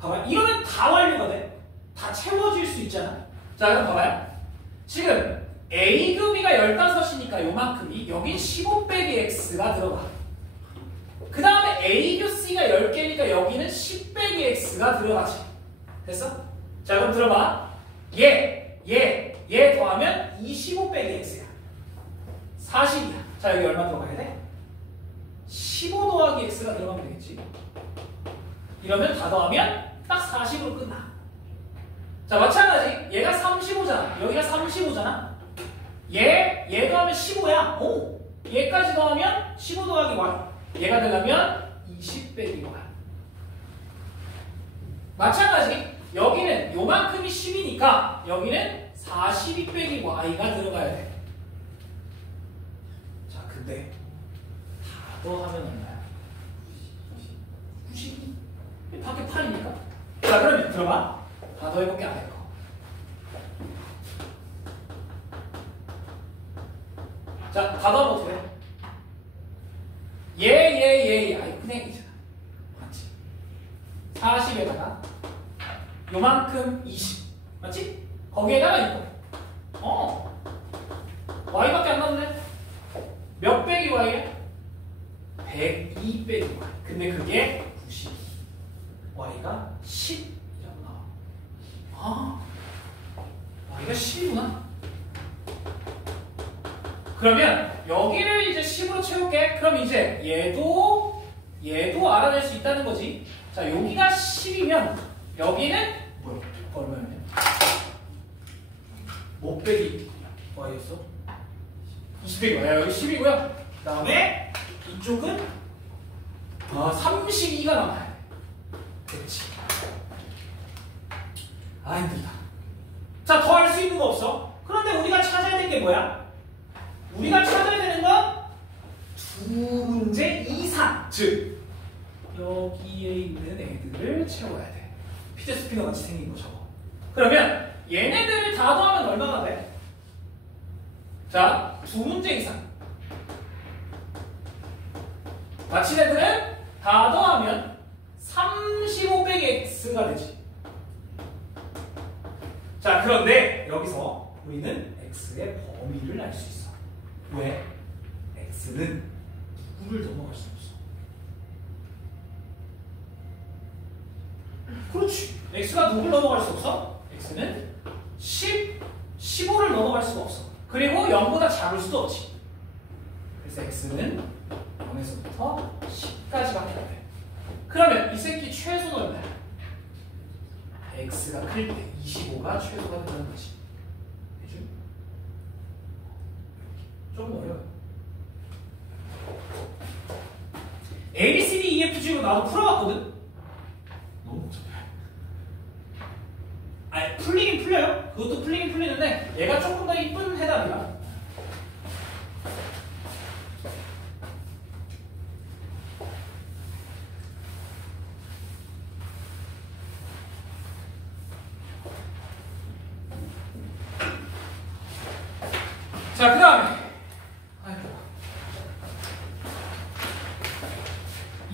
봐봐. 이러면 다 완료가 돼. 다 채워질 수 있잖아. 자, 그럼 봐봐요. 지금 A교 B가 15이니까 요만큼이 여긴 15 빼기 X가 들어가. 그 다음에 A교 C가 10개니까 여기는 10 빼기 X가 들어가지. 됐어? 자, 그럼 들어봐. 얘 더하면 25 빼기 X야. 40이야. 자, 여기 얼마 들어가야 돼? 15 더하기 X가 들어가면 되겠지. 이러면 다 더하면 딱 40으로 끝나. 자, 마찬가지. 얘가 35잖아. 여기가 35잖아. 얘 더하면 15야. 오! 얘까지 더하면 15 더하기 Y. 얘가 되려면 20 빼기 Y. 마찬가지. 여기는 요만큼이 10이니까 여기는 42 빼기 Y가 들어가야 돼. 자, 근데 다 더하면 얼마야? 92. 밖에 8이니까. 자, 그러면 들어봐. 다 더해볼게, 안 할 거. 자, 다 더하면 어떻게 해? 아이, 그냥 이잖아. 맞지? 40에다가 요만큼 20. 맞지? 거기에다가 이거. Y밖에 안 남네. 몇 빼기 Y야? 102 빼기 Y. 근데 그게 92. Y가 10. 이거 10이구나. 그러면 여기를 이제 10으로 채울게. 그럼 이제 얘도 알아낼 수 있다는 거지. 자, 여기가 10이면 여기는 뭐야? 얼마였냐? 못 빼기 Y였어? 20 빼기 Y야. 여기 10이고요. 그 다음에 이쪽은 32가 남아야 돼. 그렇지. 힘들다. 자, 더 할 수 있는 거 없어? 그런데 우리가 찾아야 되는 게 뭐야? 우리가 찾아야 되는 건 두 문제 이상. 즉, 여기에 있는 애들을 채워야 돼. 피제 스피너 같이 생긴 거 저거. 그러면 얘네들을 다 더하면 얼마가 돼? 자, 두 문제 이상. 마친 애들은 다 더하면 35 빼기 X가 되지. 자, 그런데 여기서 우리는 X의 범위를 알 수 있어. 왜? X는 누구를 넘어갈 수 없어. 그렇지. X가 누구를 넘어갈 수 없어? X는 10, 15를 넘어갈 수가 없어. 그리고 0보다 작을 수도 없지. 그래서 X는 0에서부터 10까지밖에 안 돼. 그러면 이 새끼 최소는 얼마야? X가 클 때 25가 최소가 된다는 거지. 그죠? 좀 어려워요. A, B, C, D, E, F, G로 나도 풀어봤거든? 너무 복잡해. 아니, 풀리긴 풀려요. 그것도 풀리긴 풀리는데 얘가 조금 더 이쁜 해답이야. 자, 그 다음에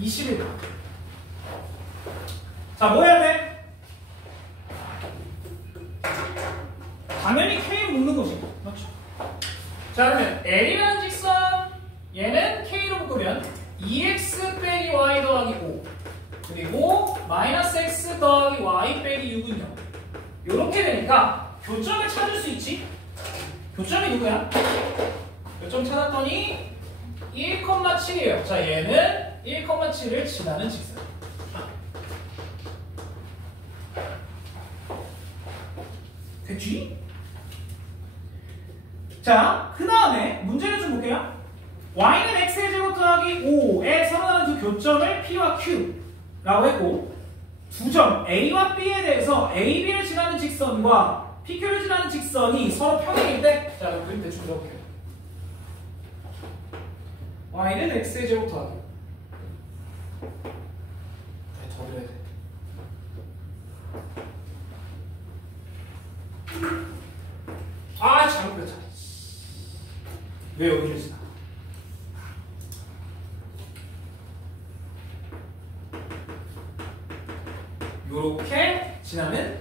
21번. 자, 뭐 해야 돼? 당연히 K를 묶는 거지. 맞죠? 자, 그러면 L이라는 직선, 얘는 K로 묶으면 2x 빼기 y 더하기 5 그리고 마이너스 x 더하기 y 빼기 6은 0 요렇게 되니까 교점을 찾을 수 있지? 교점이 누구야? 교점 찾았더니 1,7이에요. 자, 얘는 1,7을 지나는 직선. 됐지? 자, 그 다음에 문제를 좀 볼게요. y는 x의 제곱 더하기 5에 서로다른 두 교점을 p와 q라고 했고 두 점 a와 b에 대해서 ab를 지나는 직선과 pq를 지나는 직선이 서로 평행일 때 자, 그럼 그림 대충 그려볼게요. y는 x의 제곱 더하기 더 그려야 돼. 아, 잘못 그렸잖아. 왜 여기를 지나? 요렇게 지나는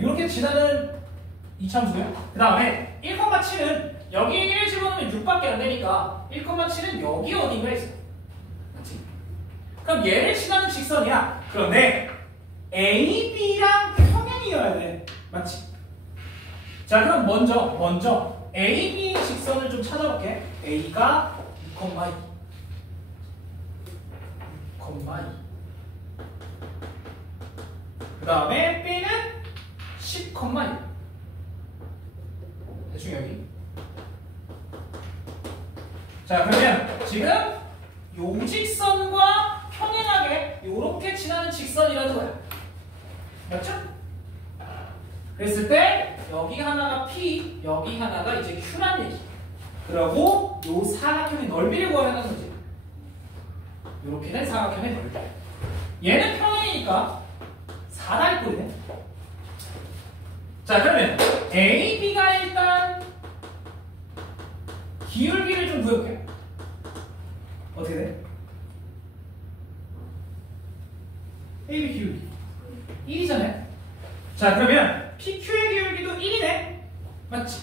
요렇게 지나는 이참수고요. 그 다음에 1,7은 여기 1 집어넣으면 6밖에 안 되니까 1,7은 여기 어딘가에 있어. 맞지? 그럼 얘를 지나는 직선이야. 그런데 AB랑 평행이어야 돼. 맞지? 자, 그럼 먼저 AB 직선을 좀 찾아볼게. A가 6,2 그 다음에 B는 10,6 대충 여기. 자, 그러면 지금 요 직선과 평행하게 요렇게 지나는 직선이라는 거야. 맞죠? 그랬을 때 여기 하나가 P, 여기 하나가 이제 Q란 얘기. 그러고 요 사각형의 넓이를 구하라는 거지. 요렇게 된 사각형의 넓이. 얘는 평행이니까 4다리 꼴이네. 자, 그러면 AB가 일단 기울기를 좀 구해볼게요. 어떻게 돼? AB 기울기 1이잖아요. 자, 그러면 PQ의 기울기도 1이네. 맞지?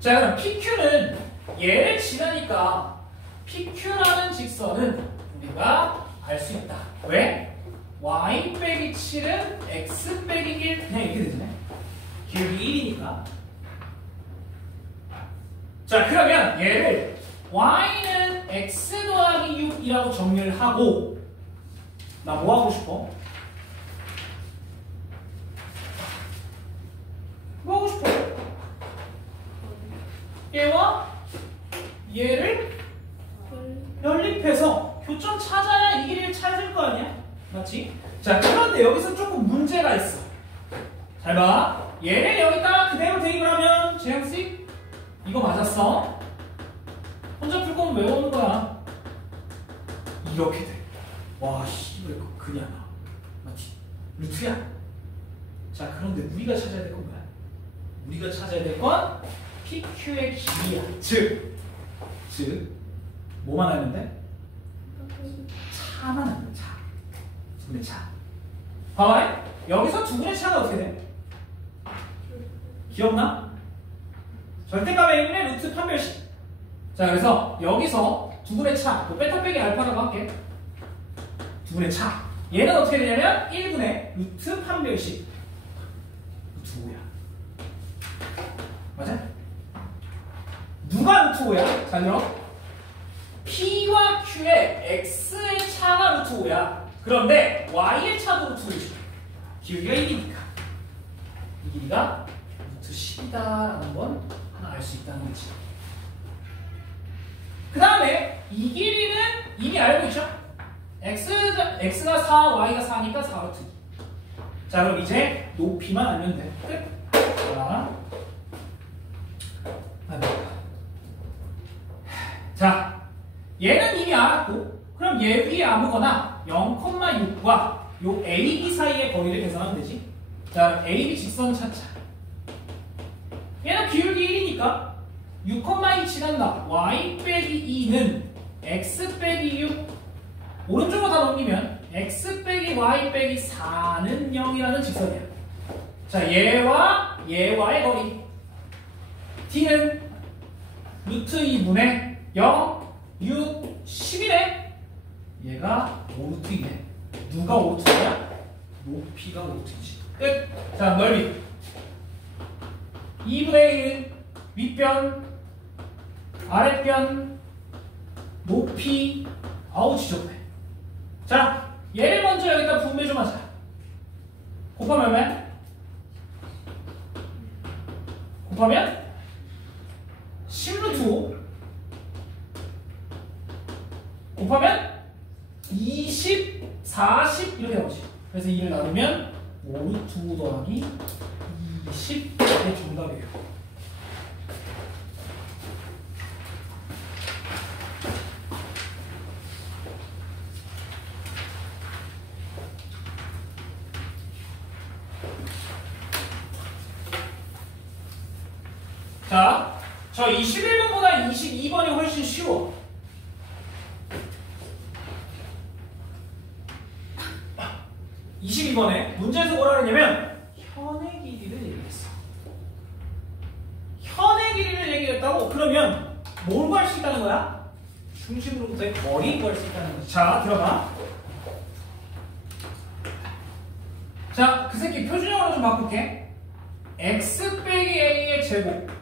자, 그럼 PQ는 얘를 지나니까 PQ라는 직선은 우리가 알 수 있다. 왜? y 빼기 7은 x 빼기 1 그냥 이렇게 되잖아요. 기울기 1이니까. 자, 그러면 얘를 y는 x 더하기 6이라고 정리를 하고 나 뭐 하고 싶어? 뭐 하고 싶어? 얘와 얘를 연립해서 교점 찾아야 이 길이를 찾을 거 아니야? 맞지? 자, 그런데 여기서 조금 문제가 있어. 잘 봐. 얘를 여기다가 그대로 대입을 하면 재영씨 이거 맞았어? 혼자 풀 거면 외우는 거야. 이렇게 돼. 와, 씨, 왜 그냥 맞지? 루트야. 자, 그런데 우리가 찾아야 될 건 뭐야? 우리가 찾아야 될 건 PQ의 길이야. 즉 뭐만 알면 차만 알면 차. 두분의 차. 봐봐. 여기서 두분의 차가 어떻게 돼? 기억나? 절대값의 1분의 루트 판별식. 자, 그래서 여기서 두분의 차, 베타 빼기 알파라고 할게. 두분의 차. 얘는 어떻게 되냐면 1분의 루트 판별식. 루트 5야. 맞아? 누가 루트 5야? 잘 들어. P와 Q의 X의 차가 루트 5야. 그런데 Y의 차도 루트 5지. 기울기가 1이니까. 이 길이가 루트 10이다라는 건 하나 알 수 있다는 거지. 그 다음에 이 길이는 이미 알고 있죠? X가 4, Y가 4니까 4 루트 2. 자, 그럼 이제 높이만 알면 돼. 끝. 자, 얘는 이미 알았고, 그럼 얘 위에 아무거나 0,6과 요 AB 사이의 거리를 계산하면 되지. 자, AB 직선 찾자. 있으니까 6,2 지난다. y 빼기 2는 x 빼기 6 오른쪽으로 다 넘기면 x 빼기 y 빼기 4는 0이라는 직선이야. 자, 얘와 얘와의 거리 t는 루트 2분의 0, 6, 10이네. 얘가 5루트 2네. 누가 5루트야? 높이가 5루트이지. 끝. 자, 넓이 2분의 1 윗변 아랫변 높이. 아우 지저분해. 자, 얘를 먼저 여기다 분배 좀 하자. 곱하면 얼마야? 곱하면 10루트 5 곱하면 20, 40 이렇게 나오지. 그래서 2를 나누면 5루트 5 더하기 20 이게 정답이에요. 자, 저 21번보다 22번이 훨씬 쉬워. 이 22번에 문제에서 뭐라 그랬냐면 현의 길이를 얘기했어. 현의 길이를 얘기했다고? 그러면 뭘 구할 수 있다는 거야? 중심으로부터의 거리 구할 수 있다는 거지. 자, 들어봐. 자, 그 새끼 표준형으로 좀 바꿀게. x 빼기 a의 제곱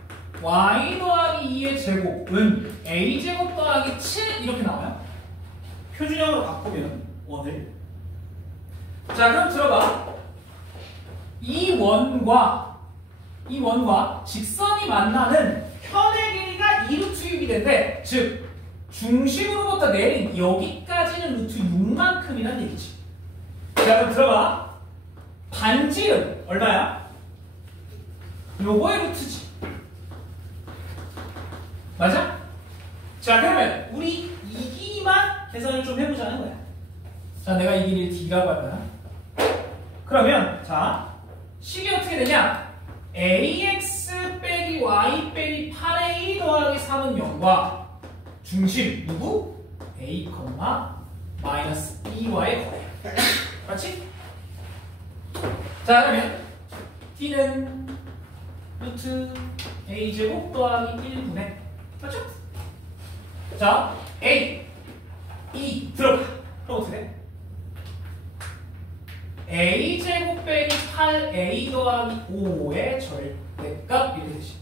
y 더하기 2의 제곱은 a제곱 더하기 7 이렇게 나와요. 표준형으로 바꾸면 원을. 자, 그럼 들어봐. 이 원과 직선이 만나는 현의 길이가 2루트 6이된데, 즉 중심으로부터 내린 여기까지는 루트 6만큼이란 얘기지. 자, 그럼 들어봐. 반지름 얼마야? 요거의 루트지. 맞아? 자, 그러면 우리 이 길이만 계산을 좀 해보자는 거야. 자, 내가 이 길이를 d라고 할 거야. 그러면 자, 식이 어떻게 되냐? ax 빼기 y 빼기 8a 더하기 3은 0과 중심 누구? a, 마이너스 2와의 거리. 맞지? 자, 그러면 t는 루트 a제곱 더하기 1분의 맞죠? 자, a 2 들어가. 그럼 어떻게 돼? a제곱 빼기 8a 더하기 5의 절대값 이렇게 되지.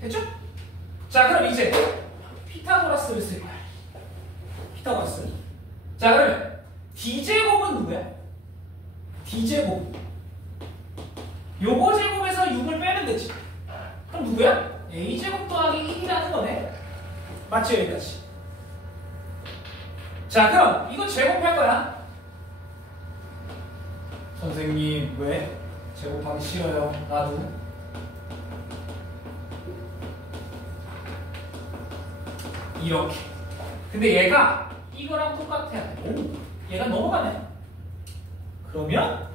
됐죠? 자, 그럼 이제 피타고라스를 쓸 거야. 피타고라스. 자, 그러면 d제곱은 누구야? d제곱. 요거 제곱에서 6을 빼면 되지. 그럼 누구야? a제곱 더하기 1이라는 거네. 맞죠? 여기까지. 자, 그럼 이거 제곱할 거야. 선생님, 왜? 제곱하기 싫어요. 나도. 이렇게. 근데 얘가 이거랑 똑같아야 돼. 오, 얘가 넘어가네. 그러면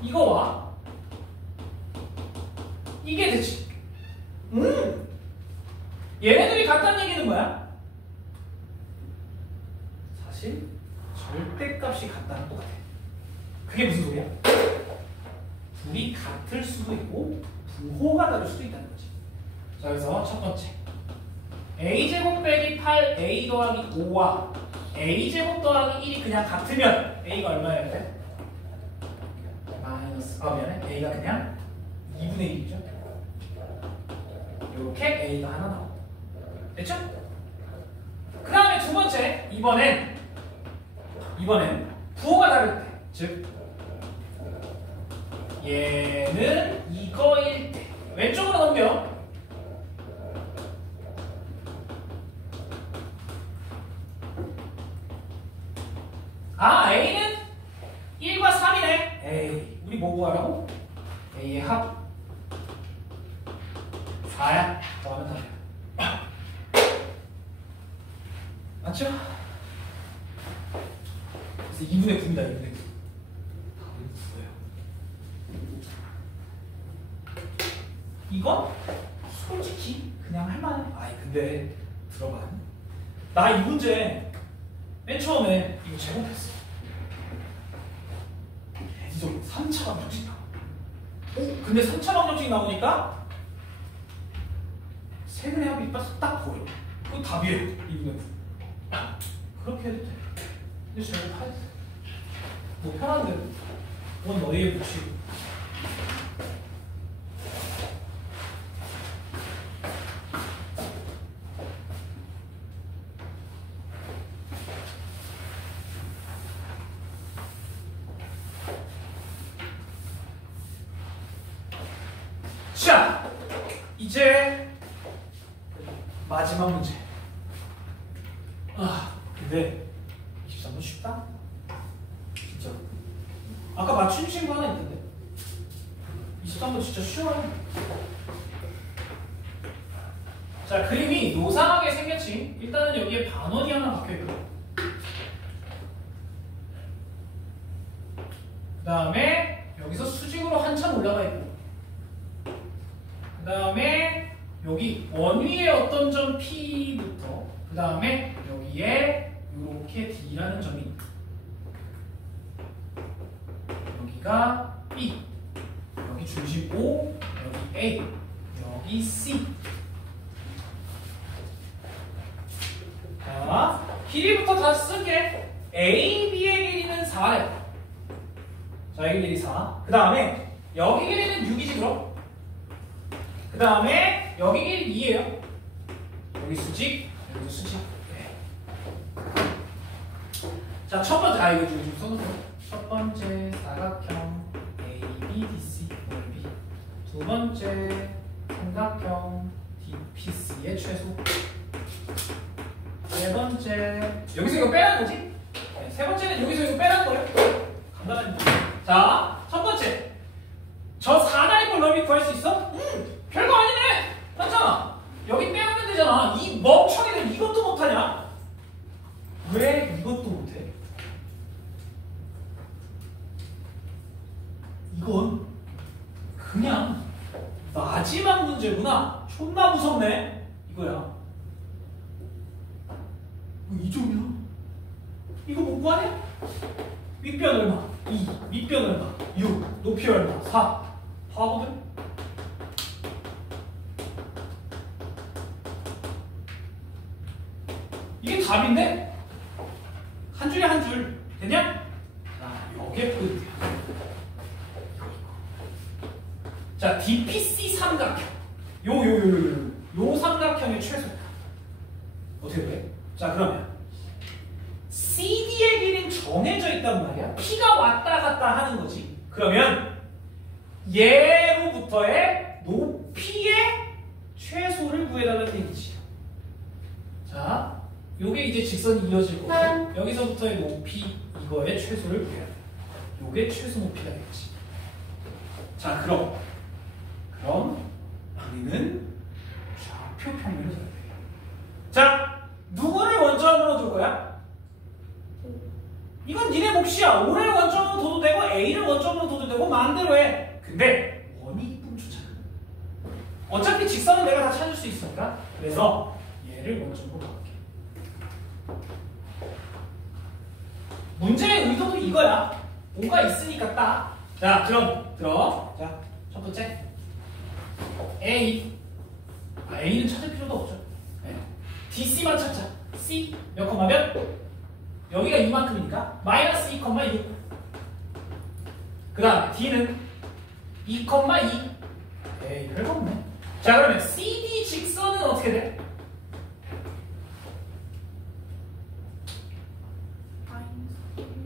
이거와 이게 되지. 얘네들이 같다는 얘기는 뭐야? 사실 절대값이 같다는 똑같아. 그게 무슨 소리야? 둘이 같을 수도 있고 부호가 다를 수도 있다는 거지. 자, 그래서 첫 번째 a제곱 빼기 8a 더하기 5와 a제곱 더하기 1이 그냥 같으면 a가 얼마여야 돼? 마이너스, 미안해. a가 그냥 2분의 1이죠. 이렇게 a가 하나 나와. 됐죠? 그 다음에 두 번째, 이번엔 부호가 다를 때, 즉 얘는 이거일 때 왼쪽으로 넘겨. a는 1과 3이네. 에이, 우리 뭐 구하라고? a의 합 4야. 더하면 답이야. 맞죠? 그래서 2분의 9입니다. 2분의 9. 답은 9예요. 이건 솔직히 그냥 할만해. 아이 근데 들어봐. 나 이 문제 맨 처음에 이거 제곱했어. 이거 3차 방정식 나와. 근데 3차 방정식 나오니까 세근의 합이 딱 보여. 그거 답이에요. 이거는 그렇게 해도 돼. 근데 제곱해야 돼. 뭐 편한 대로. 그건 너희의 몫이고. 자, 이제 마지막 문제. 근데 23번 쉽다? 진짜. 아까 맞춘 친구 하나 있던데. 23번 진짜 쉬워요. 자, 그림이 요상하게 생겼지. 일단은 여기에 반원이 하나 박혀있고, 그 다음에 여기서 수직으로 한참 올라가 있고, 그 다음에 여기 원위의 어떤 점 P부터 그 다음에 여기에 이렇게 D라는 점이 있다. 여기가 B, 여기 중심 O, 여기 A, 여기 C. 자, 길이부터 다 쓸게. A, B의 길이는 4예요. 자, 여기 길이 4. 그 다음에 여기 길이는 6이지 그럼? 그 다음에 여기 길이 2예요. 여기 수직, 여기도 수직. 네. 자, 첫 번째, 이거 좀 써놓을게요. 첫 번째 사각형 ABDC 넓이. 두 번째 삼각형 DPC의 최소. 세 번째, 여기서 이거 빼라는 거지? 네, 세 번째는 여기서 이거 빼라는 거예요. 간단한 거. 자, 첫 번째. 저 4나이볼 넓이 구할 수 있어? 별거 아니네! 맞잖아! 여기 빼면 되잖아. 이 멍청이는 이것도 못하냐? 왜 이것도 못해? 이건 그냥 마지막 문제구나. 존나 무섭네. 이거야. 이 점이야? 이거 못 구하냐? 윗변 얼마? 2. 밑변 얼마? 6. 높이 얼마? 4. 바보들? 이게 답인데? 한 줄에 한 줄. 되냐? 자, 요게 포인트야. 자, DPC 삼각형. 요 삼각형의 최소야. 어떻게 돼? 자, 그러면 CD의 길이는 정해져 있단 말이야. P가 왔다 갔다 하는 거지. 그러면 얘로부터의 높이의 최소를 구해달라는 얘기지. 자, 요게 이제 직선이 이어질 거고, 여기서부터의 높이 이거의 최소를 구해야 돼. 요게 최소 높이가 되겠지. 자, 그럼 우리는 좌표 평면을 잡아야 돼. 자, 누구를 원점으로 둘 거야? 이건 니네 몫이야. O를 원점으로 둬도 되고 A를 원점으로 둬도 되고 마음대로 해. 근데 원이 이쁘면 좋잖아. 어차피 직선은 내가 다 찾을 수 있으니까. 그래서 얘를 원점으로 가볼게. 문제의 의도도 이거야. O가 있으니까 딱. 자, 그럼 들어. 자, 첫 번째 A. A는 찾을 필요도 없죠. 네. DC만 찾자. C 몇 콤마면? 여기가 이만큼이니까 마이너스 2,6. 그 다음에 D는 2,2. 에이, 별거 없네. 자, 그러면 CD 직선은 어떻게 돼?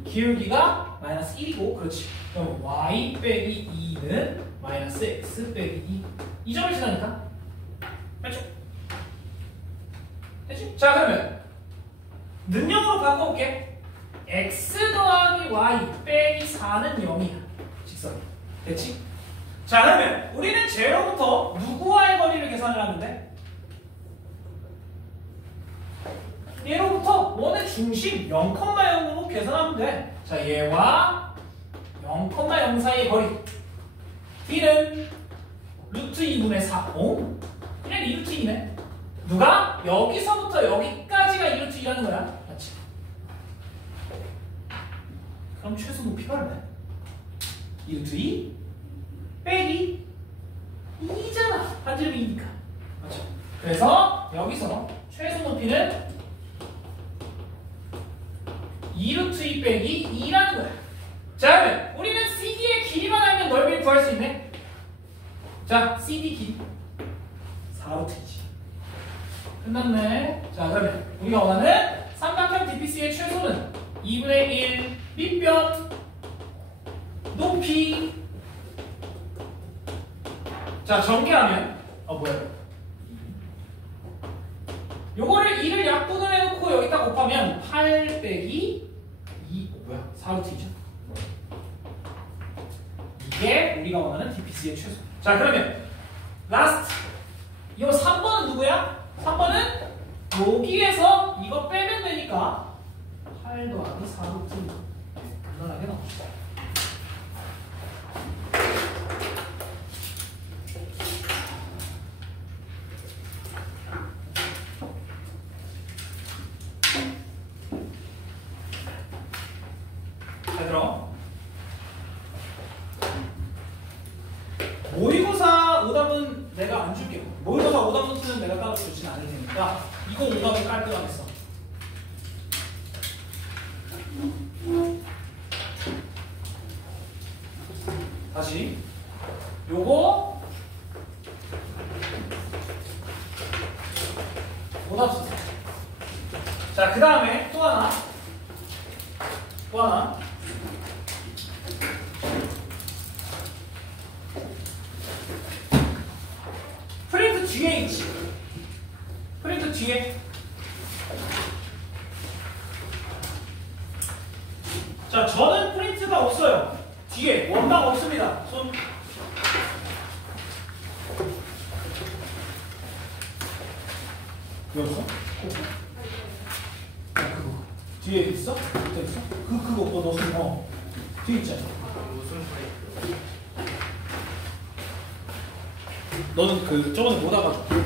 기울기가 마이너스 1이고, 그렇지. 그럼 y 빼기 2는 마이너스 x 빼기 2. 이 점을 지나니까 맞죠? 됐지? 자, 그러면 능력으로 바꿔볼게. x 더하기 y 빼기 4는 0이야. 직선이. 됐지? 자, 그러면 우리는 제로부터 누구와의 거리를 계산을 하는데, 얘로부터 원의 중심 0,0으로 계산하면 돼. 자, 얘와 0,0 사이의 거리 D는 루트 2분의 4. 어? 그냥 2루트 2네. 누가? 여기서부터 여기까지가 2루트 2라는 거야. 맞지? 그럼 최소 높이가 얼마야? 2루트 2 빼기 2잖아. 반지름이 2니까. 맞죠? 그래서 여기서 최소 높이는 2루트 2 빼기 2라는 거야. 자, 그러면 우리는 CD의 길이만 알면 넓이를 구할 수 있네. 자, CD 길이 4루트 2지. 끝났네. 자, 그러면 우리가 원하는 삼각형 DPC의 최소는 2분의 1 밑변 높이. 자, 전개하면 뭐야? 요거를 2를 약분을 해놓고 여기다 곱하면 8 빼기 2 뭐야? 4루트 2죠. 이게 우리가 원하는 DPC의 최소. 자, 그러면 라스트 요 3번은 누구야? 3번은 여기에서 이거 빼면 되니까 8 더하기 4루트 2 간단하게 나옵시다. 잘 들어. 모의고사 오답은 내가 안 줄게요. 모의고사 오답 노트는 내가 따로 주진 않을 테니까 이거 오답은 깔끔하게 써. 다시 요거 오답 쓰세요. 자, 그 다음에 또 하나 프린트 뒤에 있지. 프린트 뒤에. 자, 저는 프린트가 없어요. 뒤에 원방 없습니다. 손. 왜 없어? 그거 뒤에 있어? 밑에 있어? 그거 너는 뒤에 있잖아. 무슨 소리? 너는 저번에 못 와가지고.